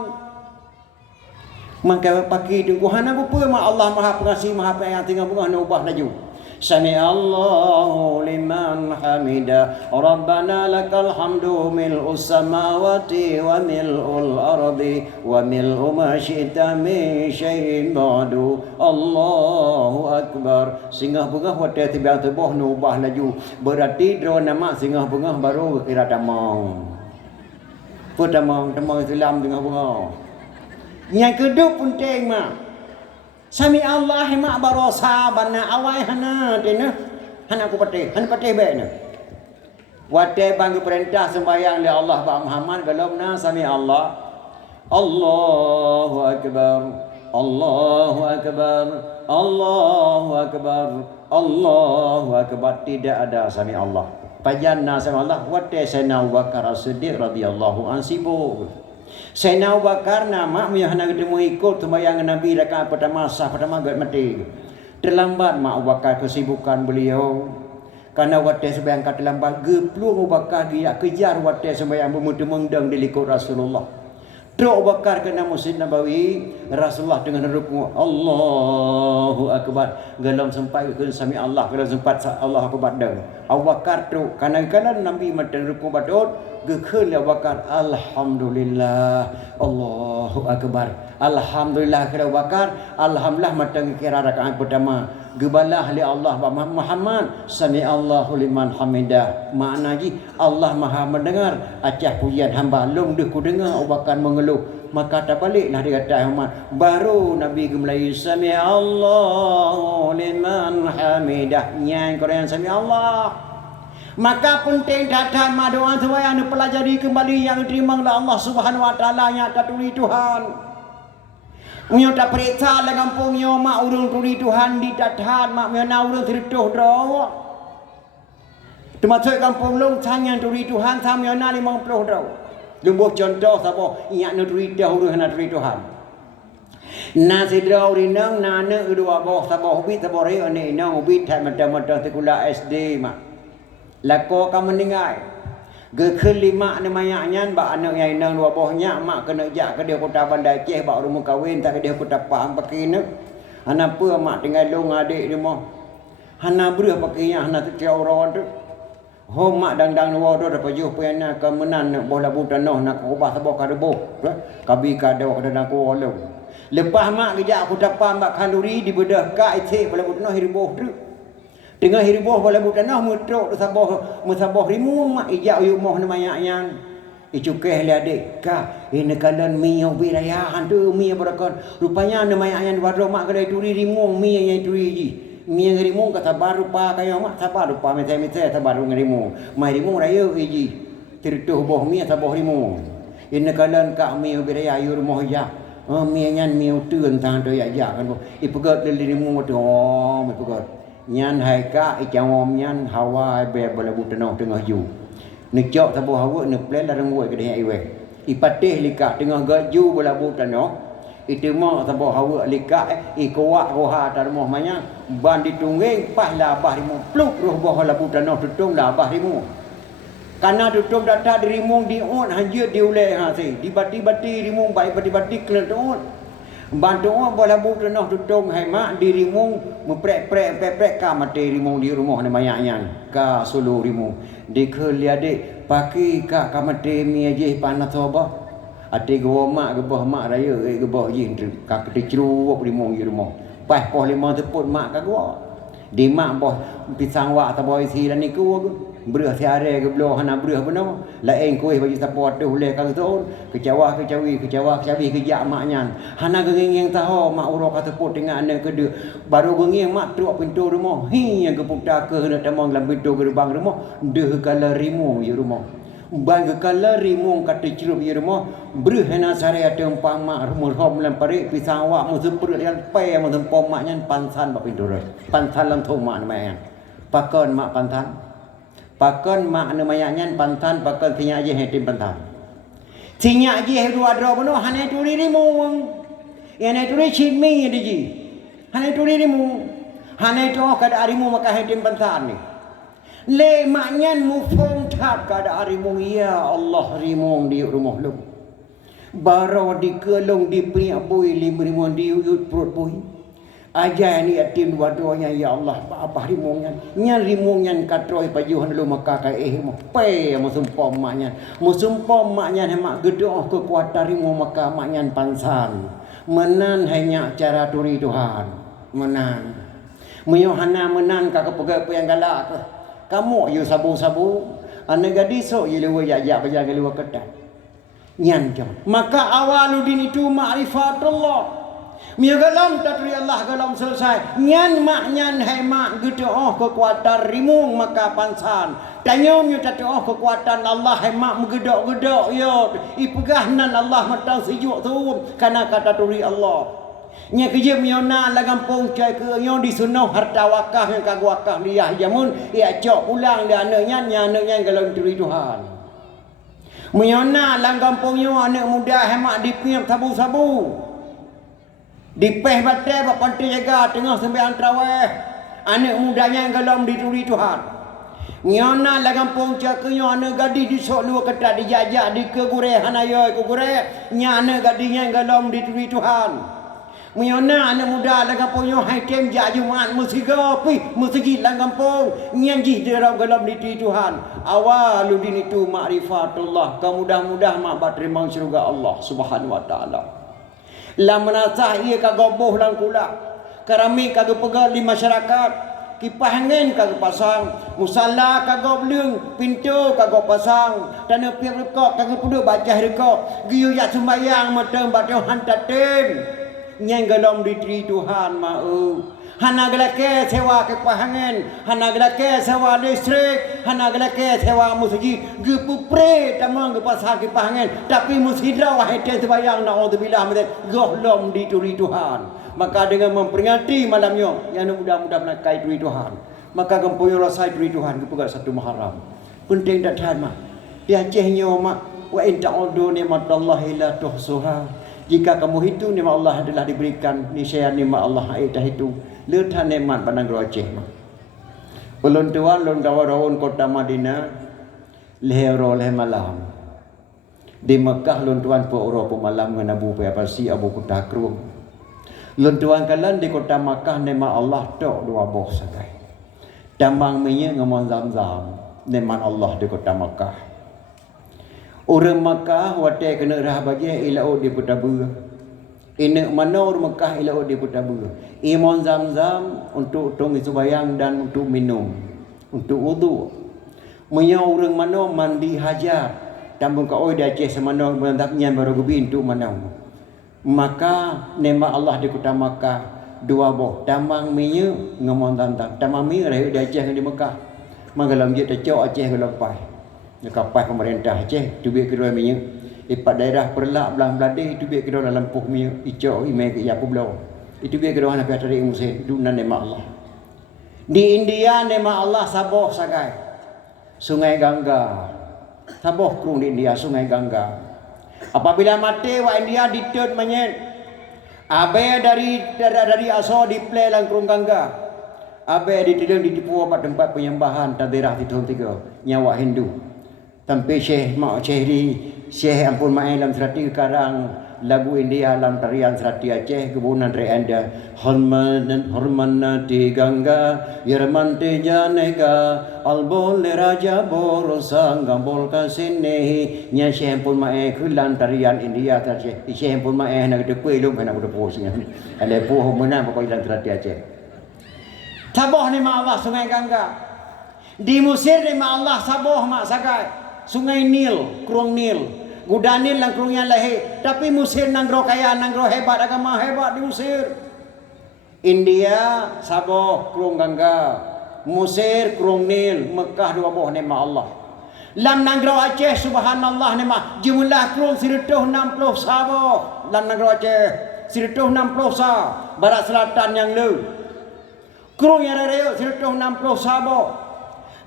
Maka pagi Tuhan apa pun mak Allah Maha Pengasih Maha Penyayang tinggal bunga ubah laju. Sami Allahu liman hamidah. Rabbana lakal hamdu mil'us samawati wa mil'ul ardi wa mil'u ma syi'ta min syai'in ba'du. Allahu akbar. Singgah bengah wate tiba tubuh nu ubah laju. Berarti drone nama singgah bengah baru kira damang. Tamang Islam tengah bengah. Yang kedua penting mak. Sami Allah mak barosa bana awai hana dena. Hana aku patih baik na. Wate bangga perintah sembahyang li Allah ba Muhammad galomna sami Allah. Allahu akbar. Allahu akbar. Allahu akbar. Allahu akbar. Tidak ada sami Allah. Pajanna sami Allah wate Sayyidina Abu Bakar As-Siddiq radhiyallahu anhu sibuk. Sayyidina Abu Bakar nama miyahna ketemu ikut sembahyang Nabi rakaat pertama sah pertama agak mati. Terlambat mak Abu Bakar kesibukan beliau. Karena waktu sembahyang kat terlambat geplu Abu Bakar dia kejar waktu sembahyang bermudeng-mudeng di likut Rasulullah. Terus Abu Bakar kena Masjid Nabawi, Rasulullah dengan rukuk Allahu akbar. Galam sampai ke sami Allah, galam sempat Allah akbar dah. Abu Bakar tu kanan-kanan Nabi madan rukuk badut, gekeul Abu Bakar alhamdulillah Allahu Allahu Akbar. Alhamdulillah kira bakar. Alhamdulillah matang kira rakaat pertama. Gebalah li Allah Muhammad. Sami Allahu liman hamidah. Makna ji Allah Maha mendengar acah pujian hamba. Long deh ku dengar Abu Bakar mengeluh. Maka tak baliklah dia kata Muhammad. Baru Nabi Melayu Sami Allahu liman hamidah. Yang Quran Sami Allah. Maka penting datang doa semua yang dipelajari kembali yang diterima oleh Allah Subhanahu Wa Taala yang taturi Tuhan. Mio tak periksa le kampung mio mak urung turi Tuhan di datang mak mio na urung terituh draw. Termasuk kampung long yang turi Tuhan sam mio na 50 draw. Lumbuh contoh sabo ingat na turi dah urung na turi Tuhan. Na sidraw rinang na ne dua boh sabo hobi sabo re ne nang hobi tak macam-macam sekolah SD mak. Lako kamu meninggal. Kelima ni mayaknya bak anak yang nang dua bohnya mak kena jak ke dia kota Bandar Aceh bak rumah kahwin tak ke dia kota Pahang pakai ni. Hana apa mak tinggal long adik dia mah. Hana berah pakainya hana terciau orang tu. Ho mak dang-dang luar tu dapat juh pena ke menan nak bola buta noh nak ubah sabah kadebo. Kabi kadau kada nak ko lepas mak kejak kota Pahang bak kanduri di bedah ka ite bola buta noh hiriboh tu. Tengah hiriboh bola buta noh mutruk sabah rimu mak ijak yumoh namayaknya. Icukeh li adik ka ini kalan mi birayahan tu mi berakon rupanya namayaknya wado mak kedai turi rimu mi yang turi ji. Mi rimu kata baru pa kayo mak sabar rupa mete-mete sabar ngrimu. Mai rimu raya ji. Tertuh boh mi sabah rimu. Ini kalan ka mi biraya yu rumah ja. Mi nyan mi tuan tang tu ya kan. Ipegot li rimu tu mi pegot. Nyan hai ka icawom nyan hawa be bola butano tengah ju. Nek jok tabo hawa nek plan larang woi ke dia iwe. Ipatih lika tengah gaju bola butano. Itu mah tabo hawa lika ikuak roha tar moh manya ban ditunggeng pas lah bahrimu pluk roh bola butano tutung lah bahrimu. Karena tutung data dirimung diun hanjut diuleh ha si. Dibati-bati rimung baik bati-bati keleton. Bantu bola buta noh tutung hai mak dirimung meprek-prek ka mati rimung di rumah ni mayaknya ka sulu rimung dikelia dik paki ka mati mi aje panas soba ati go mak gebah mak raya gebah je ka kecrup rimung di rumah pas poh lima teput mak ka go di mak boh pisang wak taboy si dan niku berah siare ke belah hana berah benar lain kuih bagi support tu boleh kau tu kecewa kejak maknya hana gengeng tahu mak urang kata pot dengan anak kedua baru gengeng mak teruk pintu rumah yang keputar ke hendak tamang dalam pintu gerbang rumah deh kala rimu ya rumah bang kala rimu kata cerup ya rumah berah hana sare ada empang mak rumah dalam parik pisang wak musuh perut dengan pai musuh pom maknya pansan bak pintu rai pansan lantung mak namanya pakon mak pansan pakon mak namayaknya pantan pakon tinyak je hetim pantan tinyak je dua dro bono hane turi rimu ene turi chimi de ji hane turi rimu hane to kada arimu maka hetim pantan ni le maknya mufong tat kada arimu ya Allah rimu di rumah lu baro di kelong di priak boy limrimu di uyut perut boy aja ni atin dua-duanya ya Allah apa rimungan nyan rimungan katroi pajuhan lu maka kai mo pe mo sumpom maknya hemak gedoh kekuatan rimu maka maknya pansan menan hanya cara turi Tuhan menan meyohana menan ka kepegap yang galak kamu yu sabu-sabu ane gadiso yu lewe ya bajaga lewe ketat nyan jam maka awaludin itu ma'rifatullah Mia galam tatri Allah galam selesai. Nyan mak nyan hai mak gedoh kekuatan rimung maka pansan. Tanyom yu tatoh kekuatan Allah hai mak megedok-gedok yo. Ipegahnan Allah matang sejuk tu karena kata turi Allah. Nya kerja miona la kampung cai ke yo di sunah harta wakaf yang kagak wakaf liah jamun ia cok pulang dia anaknya galam turi Tuhan. Miona la kampung yo anak muda hai mak dipiap sabu-sabu. Di peh batai bak pantai jaga tengah sembahyang tarawih anak mudanya yang galam dituri Tuhan nyana la kampung caknya anak gadis di sok lu ketat dijajak di kegure hanayoy kegure nyana gadisnya yang galam dituri Tuhan nyana anak muda la kampungnya hai tem jak Jumaat mesti gapi mesti la kampung nyanji dalam galam dituri Tuhan awaludin itu ma'rifatullah kemudah-mudah mak terima syurga Allah Subhanahu wa taala Lam menasah ia kagak boh lang kula. Keramik kagak pegat di masyarakat. Kipas angin kagak pasang. Musalla kagak belung. Pintu kagak pasang. Tanah piap rekok kagak puduk baca rekok. Giyu yak sembayang matang batang hantar tem. Nyeng galom diteri Tuhan mau. Hana gelake sewa kipas angin. Hana gelake sewa listrik. Hana gelake sewa masjid. Gepu pre tamang gepasang kipas angin. Tapi masjid rawah hete sembayang naudzubillah min gohlom diteri Tuhan. Maka dengan memperingati malamnya yang mudah-mudah menakai diri Tuhan, maka gempuyo rasa diri Tuhan kepegat satu Muharram. Penting tak tahan mak. Dia Acehnya mak wa in ta'udu ni'matallahi la tuhsuha. Jika kamu hitung nikmat Allah adalah diberikan, niscaya nikmat Allah dah hitung. Leuthan nikmat pada negara Aceh mak. Ulun tuan ulun kawan kota Madinah lehero leh malam. Di Mekah ulun tuan po Eropa malam dengan Abu Pasi Abu Kutakrung. Luntuan kalan di kota Makkah nema Allah tok dua boh sagai. Damang minyak ngamon Zam-Zam neman Allah di kota Makkah. Orang Makkah wate kena rah bagi ilau di putabu. Ini mana orang Makkah ilau di putabu. Imon Zam-Zam untuk tung sembahyang dan untuk minum, untuk wudu. Munya orang mana mandi hajat. Tambung kau di Aceh semana mendapnya baru gubi untuk mana. Maka nema Allah di kota Makkah dua boh tamang minyak ngamon tantang tamang minyak rayu di Aceh di Mekah magalam je tecok Aceh ke lepas kapal pemerintah Aceh tubik kedua minyak ipat daerah perlak belah beladih tubik kedua dalam puh minyak icok imai ke yapu belau itu biar kedua nak tarik musim dunan nema Allah di India nema Allah Sabah sagai Sungai Gangga Sabah krung di India Sungai Gangga. Apabila mati wa India ditut menyet. Abe dari aso di play lang krung Gangga. Abe ditilang ditipu apa tempat penyembahan tadirah di tahun 3 nyawa Hindu. Sampai Syekh Mak Syekh ampun mai dalam serati karang lagu India dalam tarian serati Aceh kebunan reanda hormanati Gangga yermante janega albol raja borosang gambol kasine nya Syekh ampun mai kulan tarian India Aceh Syekh ampun mai nak depai lu mana udah posnya ada poh menang pokok dalam serati Aceh Sabah ni ma Allah Sungai Gangga di Mesir ni ma Allah Sabah mak sagai Sungai Nil Krung Nil Gudanil lang krungnya lahi. Tapi Mesir nanggro kaya, nanggro hebat, agama hebat di Mesir. India, Sabah, krung Gangga. Mesir, krung Nil. Mekah, dua boh nema Allah. Lam nanggro Aceh, subhanallah nema. Jumlah krung 160 Sabah. Lam nanggro Aceh, 160 sa. Barat selatan yang lu. Krung yang raya, 160 Sabah.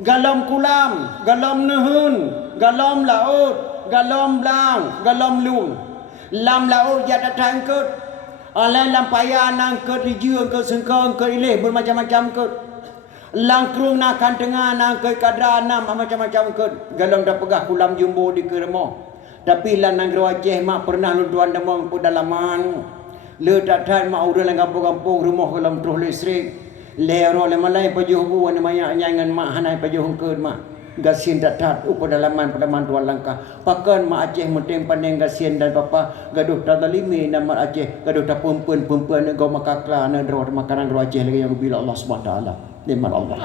Galam kulam, galam nehun, galam laut. Galom blang, galom lung. Lam laut jada tangkut. Alai lam payah nangkut rijua ke sengkong ke ilih bermacam-macam kut. Lang krung nakan tengah nangkut kadra enam macam-macam kut. Galom dah pegah kulam jumbo di keremah. Tapi lan nang Aceh mak pernah luntuan demang pedalaman. Le tadan mak urang lang kampung-kampung rumah kolam terus listrik. Lero le malai pajuh bu ane mayak nyangan mak hanai pajuh hengkeun mak. Gasien datat pedalaman tuan langkah pakan mak Aceh menteng pandeng gasien dan papa gaduh tadalimi nama Aceh gaduh ta perempuan nego makakla na dro makanan dro Aceh lagi yang bila Allah Subhanahu taala nikmat Allah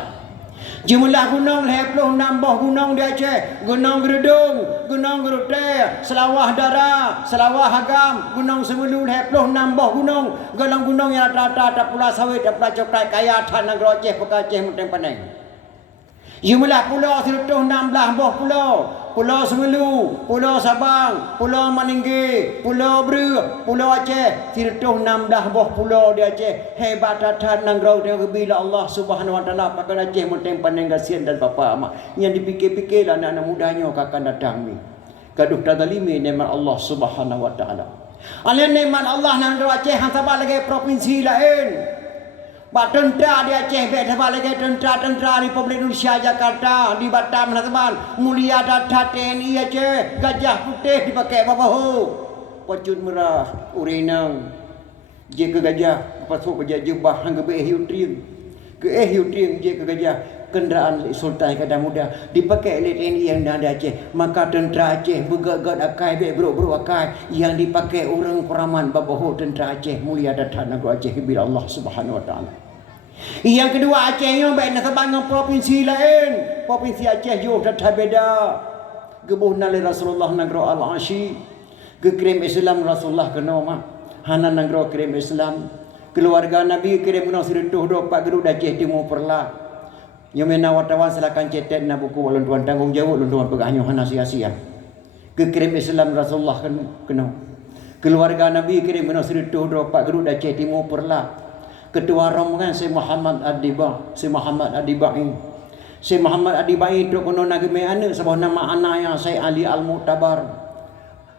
jumlah gunung 26 boh gunung di Aceh gunung Gerudung gunung Gerute Selawah Dara Selawah Hagam gunung Semulu 26 boh gunung yang rata-rata tak pula sawit tak pula coklat kaya tanah dro Aceh peka Aceh menteng pandeng jumlah pulau 16 boh pulau Semelu, pulau Sabang, pulau Maninggi, pulau Breu, pulau Aceh 16 boh pulau di Aceh hebat tatan nangrau dia bila Allah Subhanahu wa taala pakai Aceh menteng pandeng gasien dan bapa mak yang dipikir-pikir anak-anak mudanya akan datang ni gaduh tadalimi nikmat Allah Subhanahu wa taala alih nikmat Allah nangrau Aceh hang sabah lagi provinsi lain Pak tentera di Aceh, betul lagi tentera Republik Indonesia Jakarta di Batam, teman mulia data TNI Aceh, gajah putih dipakai babahu, pocun merah, urinang, je ke gajah, pasuk kerja jubah hang ke hiu triang, ke hiu triang je ke gajah, kenderaan Sultan Iskandar Muda dipakai oleh TNI yang ada Aceh. Maka tentera Aceh bergad-gad akai, beruk-beruk akai yang dipakai orang Kuraman babahu tentera Aceh mulia datang negara Aceh bila Allah Subhanahu Wa Taala. Yang kedua Acehnya baik nak sebab dengan provinsi lain. Provinsi Aceh juga dah beda. Gebuh nali Rasulullah negara Al-Ashi. Kekirim Islam Rasulullah kena mak. Hana negara kirim Islam. Keluarga Nabi kirim kena sirituh dopak geruk Aceh Timur Perla. Yang mena wartawan silakan cetek na buku walun tuan tanggung jawab lun tuan pegahnya hana sia-sia. Kekirim Islam Rasulullah kena. Keluarga Nabi kirim kena sirituh dopak geruk Aceh Timur Perla. Ketua rombongan Syekh Muhammad Adiba, Syekh Muhammad Adibai. Syekh Muhammad Adibai tu kono nagme anak sebab nama anaknya Syekh Ali Al-Mu'tabar.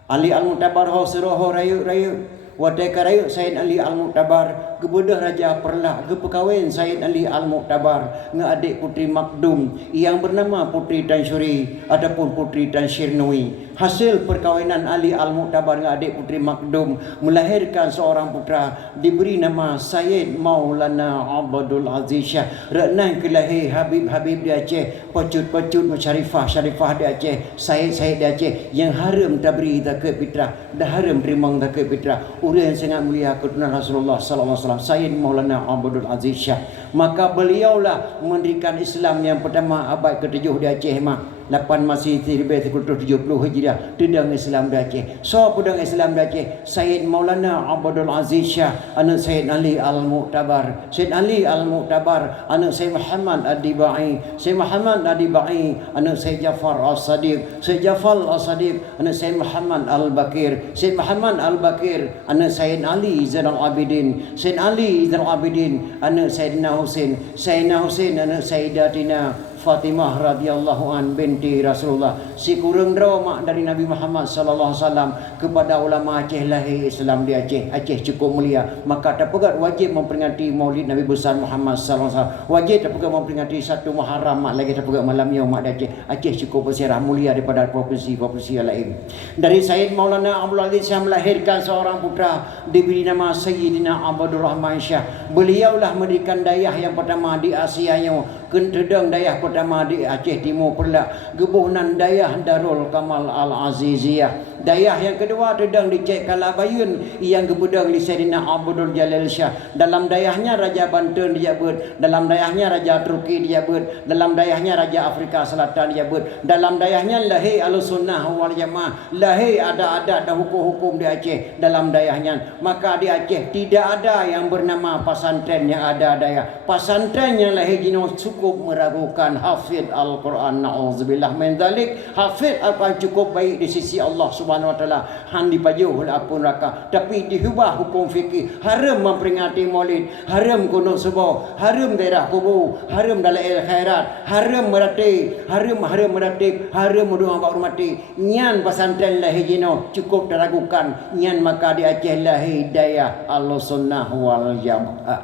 Ali Al-Mu'tabar ho suruh ho rayu-rayu. Wadai karayu Syekh Ali Al-Mu'tabar kebudah Raja Perla kepekawin Syekh Ali Al-Mu'tabar dengan adik putri Makdum yang bernama Putri Tan Syuri ataupun Putri Tan Syirnui. Hasil perkawinan Ali Al-Mu'tabar dengan adik putri Makdum melahirkan seorang putra diberi nama Sayyid Maulana Abdul Aziz Shah. Renang kelahir Habib-Habib di Aceh, pecut-pecut syarifah di Aceh, Sayyid di Aceh yang haram tabri zakat fitrah, dah haram terima zakat fitrah. Orang yang sangat mulia keturunan Rasulullah sallallahu alaihi wasallam Sayyid Maulana Abdul Aziz Shah. Maka beliaulah mendirikan Islam yang pertama abad ke-7 di Aceh mak. 8 masih 1370 Hijriah tedang Islam di Aceh. So pedang Islam di Aceh Sayyid Maulana Abdul Aziz Shah anak Sayyid Ali Al-Mu'tabar. Sayyid Ali Al-Mu'tabar anak Sayyid Muhammad Adibai. Sayyid Muhammad Adibai anak Sayyid Jafar As-Sadiq. Sayyid Jafar As-Sadiq anak Sayyid Muhammad Al-Bakir. Sayyid Muhammad Al-Bakir anak Sayyid Ali Zainal Abidin. Sayyid Ali Zainal Abidin anak Sayyidina Husain. Sayyidina Husain anak Sayyidatina Fatimah radhiyallahu an binti Rasulullah. Si kurang drama dari Nabi Muhammad sallallahu alaihi wasallam kepada ulama Aceh lahir Islam di Aceh. Aceh cukup mulia. Maka terpegat wajib memperingati Maulid Nabi besar Muhammad sallallahu alaihi wasallam. Wajib terpegat memperingati 1 Muharram mak lagi terpegat malam yaum mak di Aceh. Aceh cukup bersirah mulia daripada provinsi-provinsi yang lain. Dari Sayyid Maulana Abdul Aziz Shah melahirkan seorang putra diberi nama Sayyidina Abdul Rahman Shah. Beliaulah mendirikan dayah yang pertama di Asia yang kentedang dayah pertama di Aceh Timur Perla gebuhnan dayah Darul Kamal Al-Aziziyah. Dayah yang kedua tedang di Cek Kalabayun yang kebudang di Sayyidina Abdul Jalil Shah. Dalam dayahnya Raja Banten dijabat, dalam dayahnya Raja Turki dijabat, dalam dayahnya Raja Afrika Selatan dijabat, dalam dayahnya lahir Ahlussunnah wal Jamaah, lahir ada adat dan hukum-hukum di Aceh dalam dayahnya. Maka di Aceh tidak ada yang bernama pasantren yang ada dayah. Pasantren yang lahir jino cukup meragukan hafid Al-Quran, na'udzubillah min dzalik. Hafid Al-Quran cukup baik di sisi Allah Subhanahu wa taala, han dipajuh apun raka, tapi dihubah hukum fikih. Haram memperingati Maulid, haram kunut subuh, haram daerah kubur, haram dalam khairat, haram meratib, haram meratib, haram doa bak hormati. Nyan pesantren lahir jino cukup teragukan. Nyan maka di Aceh lahir daya Ahlussunnah wal Jamaah.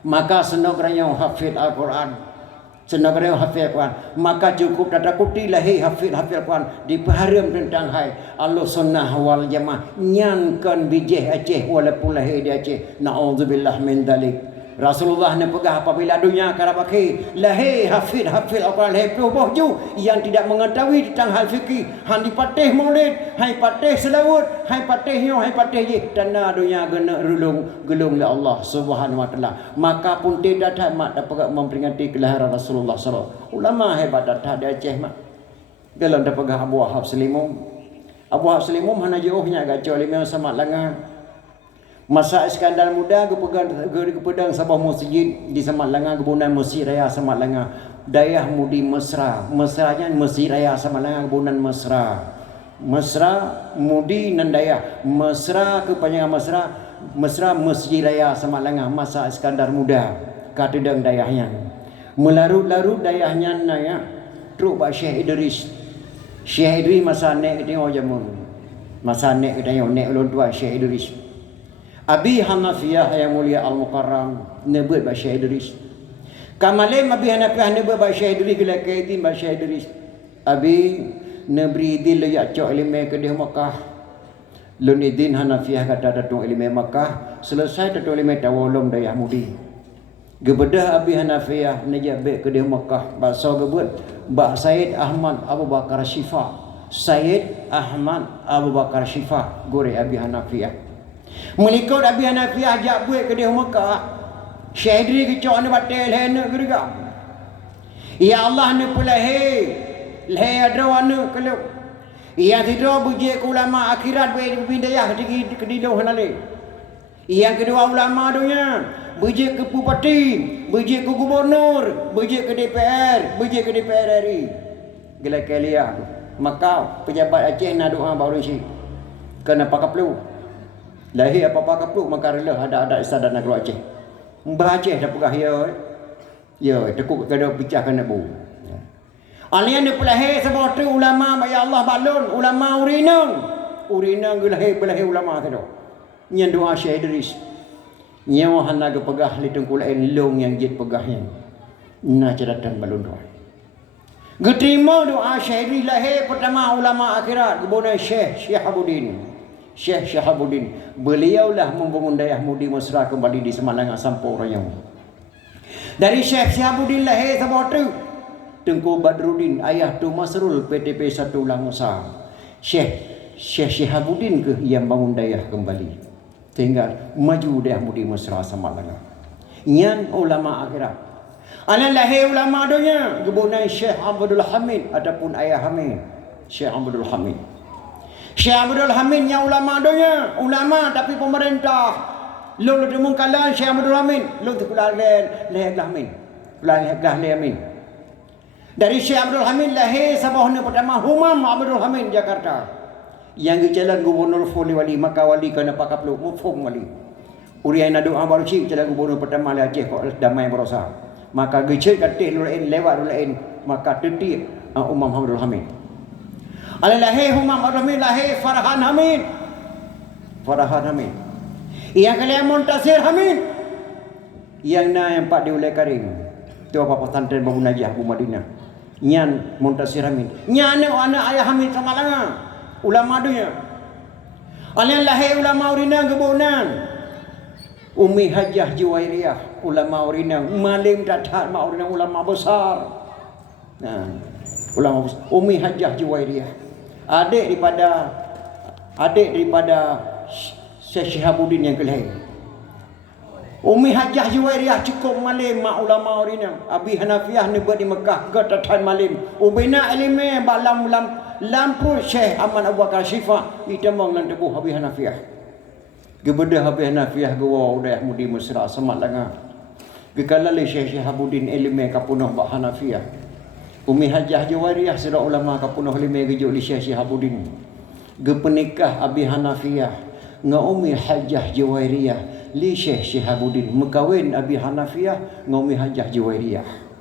Maka senogranya hafid Al-Quran, senagara hafid Al-Quran, maka cukup data kuti lahir hafid Al-Quran diharam tentang hai Ahlussunnah wal Jamaah. Nyankan bijih Aceh walaupun lahir di Aceh, na'udzubillah min dzalik. Rasulullah nak pegah apabila dunia karabaki lahir hafid Al-Quran lahir perubah ju yang tidak mengetahui tentang hal fikih, han dipatih Maulid, hai patih selawat, hai patih nyo, hai patih je tanda dunia gena gelung oleh Allah Subhanahu wa taala. Maka pun tidak mak dapat memperingati kelahiran Rasulullah sallallahu. Ulama hebat datang di Aceh mak. Dalam dapat Abu Wahab Selimum. Abu Wahab Selimum hana jauhnya gacau lima sama langan. Masa Iskandar Muda kepedang Sabah Masjid di Samat Langa, kebunan Mesir Raya Samat Langa. Dayah Mudi Mesra. Mesranya Mesir Raya Samat Langa, kebunan Mesra. Mesra Mudi nan Dayah. Mesra kepanjangan Mesra. Mesra Masjid Raya Samat Langa masa Iskandar Muda. Katedang dayahnya. Melarut-larut dayahnya naya. Truk Pak Syekh Idris. Syekh Idris masa naik tengok jamun. Masa naik tengok naik ulun tua Syekh Idris. Abi Hanafiyah yang mulia Al-Mukarram nebut ba Syekh Idris. Kamalem Abi Hanafiyah nebut ba Syekh Idris gila kaitin ba Syekh Idris. Abi nebri dil ya cok ilmu ke di Makkah. Lunidin Hanafiyah kata datung ilmu Makkah, selesai datung ilmu tawalum dayah mudi. Gebedah Abi Hanafiyah najabek ke di Mekah bahasa gebut Bak Said Ahmad Abu Bakar Syifa. Said Ahmad Abu Bakar Syifa gore Abi Hanafiyah. Melikut Abi Hanafiyah ajak buat ke di Mekah. Syahidri kecok ni batal hena gerga. Ya Allah ni pula lehe adrawana kalau yang tidak bujik ulama akhirat bidayah di kedilau hanale. Yang kedua ulama dunia bujik ke bupati, bujik ke gubernur, bujik ke DPR, bujik ke DPR RI. Gila kelia. Maka pejabat Aceh nak doa baru si. Kenapa kaplu? Lahir apa-apa kaplu maka rela ada istiadat nak keluar Aceh. Mbah Aceh dah pegah ya. Ya, tekuk kada pecah kena bu. Alian dia pelahir sebab tu ulama ya Allah balun, ulama urinang gelahir ulama tu. Nyan doa Syekh Idris. Nyawa hana ke pegah li tengkul lain long yang jit pegahnya. Na ceratan balun doa. Geterima doa Syekh Idris lahir pertama ulama akhirat kebuna Syekh Syihabuddin. Syekh Syihabuddin. Beliaulah membangun dayah Mudi Mesra kembali di Semalangan Sampur Rayong. Dari Syekh Syihabuddin lahir sebab tu Tengku Badruddin ayah tu Masrul PTP 1 Langosa. Syekh Syihabuddin ke yang bangun dayah kembali. Tinggal maju dayah Mudi Mesra Semalangan. Nyan ulama akhirat. Anak lahir ulama dunia kebunan Syekh Abdul Hamid ataupun ayah Hamid. Syekh Abdul Hamid. Syekh Abdul Hamid yang ulama dunia, ulama tapi pemerintah. Lu temu kalan Syekh Abdul Hamid, lu tu lahir Hamid. Lahir Hamid. Dari Syekh Abdul Hamid lahir sabahnya pertama Humam Abdul Hamid Jakarta. Yang jalan gubernur Fuli Wali maka wali kena pakap lu mufum wali. Urian doa baru cik jalan gubernur pertama le Aceh kok damai berosa. Maka gecek katih lulain lewat lulain maka tetik Umam Abdul Hamid. Ala lahir Humam Abdul Hamid lahir Farhan Hamid. Farhan Hamid. Yang kalian Muntasir Hamid. Yang na yang Pak Diulai Karim. Tu apa pesantren Babu Najah Bu Madinah. Nyan Muntasir Hamid. Nyan anak ayah Hamid Semalangan. Ulama dunia. Alian lahir ulama urinang kebunan. Umi Hajah Juwairiyah. Ulama urinang. Malim datat mak urinang ulama besar. Nah, ulama besar. Umi Hajah Juwairiyah. Adik daripada Syekh Syihabuddin yang kelahir. Umi Hajah Juwairiyah cukup malim mak ulama urinang. Abi Hanafiyah ni buat di Mekah gatatan malim. Ubina ilmu balam lampu Syekh Ahmad Abu Bakar Syifa itamang lan tebuh Abi Hanafiyah. Gebedah Abi Hanafiyah gua udah Mudi Mesra semat langa. Gekala le Syekh Syihabuddin ilmu kapunuh Bak Hanafiyah. Umi Hajah Juwairiyah sira ulama kapunuh ilmu gejuk li Syekh Syihabuddin. Gepenikah Abi Hanafiyah nga Umi Hajah Juwairiyah li Syekh Syihabuddin mekawin Abi Hanafiyah dengan Umi Hajah Juwairiyah.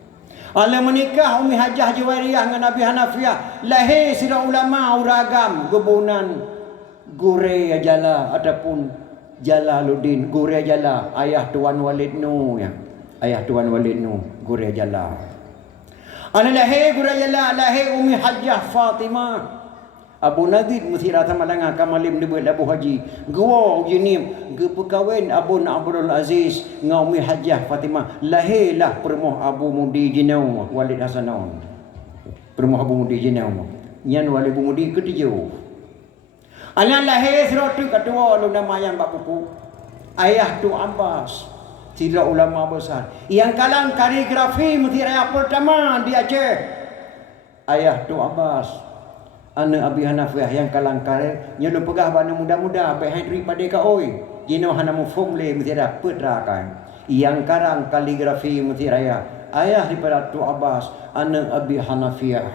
Ala menikah Umi Hajah Juwairiyah dengan Abi Hanafiyah lahir sira ulama uragam gebunan Gure Jala ataupun Jalaluddin Gure Jala ayah Tuan Walid Nu ya. Ayah Tuan Walid Nu Gure Jala. Ala lahir Gure Jala lahir Umi Hajah Fatimah. Abu Nadid Muthira Tamalanga Kamalim dibuat Abu Haji. Gua ujinim gepekawin Abu Abdul Aziz ngau Umi Hajah Fatimah. Lahirlah permuh Abu Mudi Jinau Walid Hasanaun. Permuh Abu Mudi Jinau. Nyan Walid Abu Mudi ketiga. Anak lahir seratu kedua lu nama yang bak buku. Ayah tu Abbas. Tidak ulama besar. Yang kalang kaligrafi Muthira pertama di Aceh. Ayah tu Abbas. Anak Abi Hanafiyah yang kalang karir nyelum pegah bana muda-muda baik hadri pada ka oi jino hana mufum le mutira putrakan yang karang kaligrafi mutiraya ayah daripada Tu Abbas anak Abi Hanafiyah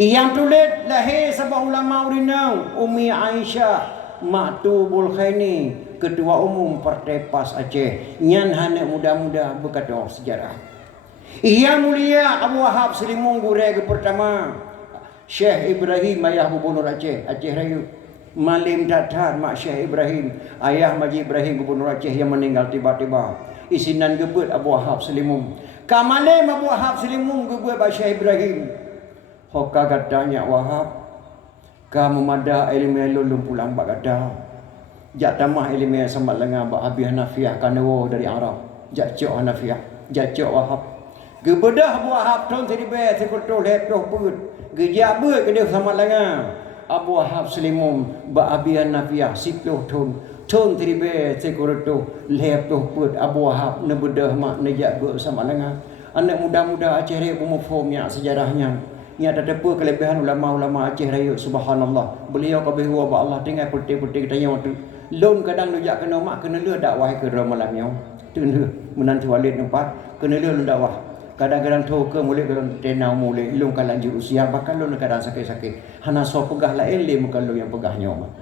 yang tulis lahir sabah ulama urinang Umi Aisyah Maktubul Khaini ketua umum Partai PAS Aceh nyan hana muda-muda berkata sejarah yang mulia Abu Wahab Selimung Gure ke pertama Syekh Ibrahim ayah Gubernur Aceh Rayu malim datar mak Syekh Ibrahim ayah Maji Ibrahim Gubernur Aceh yang meninggal tiba-tiba isinan gebet Abu Wahab Selimung kamalim Abu Wahab Selimung gebet ba Syekh Ibrahim hoka katanya Wahab kamu mada ilmu lulum pulang bak kata jak tamah ilmu sambat lenga bak Abi Hanafiyah kanawo dari Arab jacok Hanafiah, jacok Wahab. Gebedah Abu Wahab ton tadi be sekoto lepoh put. Gejabe ke dia sama langa. Abu Wahab selimum ba abi Hanafiah siploh ton. Ton tadi be sekoto lepoh put Abu Wahab ne bedah mak ne jabe sama langa. Anak muda-muda Aceh Raya umumnya sejarahnya. Ini ada apa kelebihan ulama-ulama Aceh Raya, subhanallah. Beliau kabeh huwa ba Allah tinggal putih-putih tanya waktu. Lon kadang lujak kena mak kena le dakwah ke ramalannya. Tu le menantu walid nampak kena le dakwah. Kadang-kadang tu ke mulai kadang tenau mulai lon kan lanjut usia bahkan lon kadang sakit-sakit. Hana so pegah la elim kan lo yang pegahnya mak.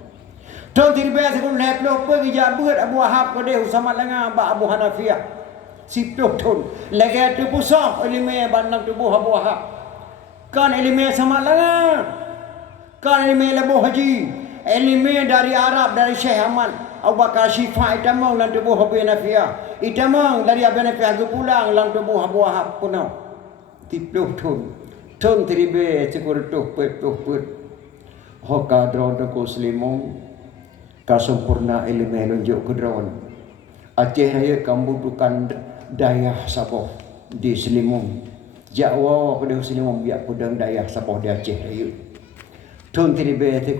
Ton tirbe sekon leplo pergi jabut Abu Wahab ke dia sama dengan Abu Hanafiah. Siploh ton. Lagi tu pusat ilmu bandang tubuh Abu Wahab. Kan ilmu sama langa. Kan ilmu Abu Haji. Ilmu dari Arab, dari Syekh Ahmad. Abu Bakar Syifa itamang dalam tubuh Abu Hanafiah. Itamang dari Abu Hanafiah ke pulang dalam tubuh Abu Wahab punau. Tipluh tun. Tun teribe cekur tuh put. Hoka drone ko selimong. Kasempurna ilmu lunjuk ke drone. Aceh Raya kambudukan dayah Sabah di Selimung. Jawa pada Selimung biak pedang dayah Sabah di Aceh Raya. Tun tiri be te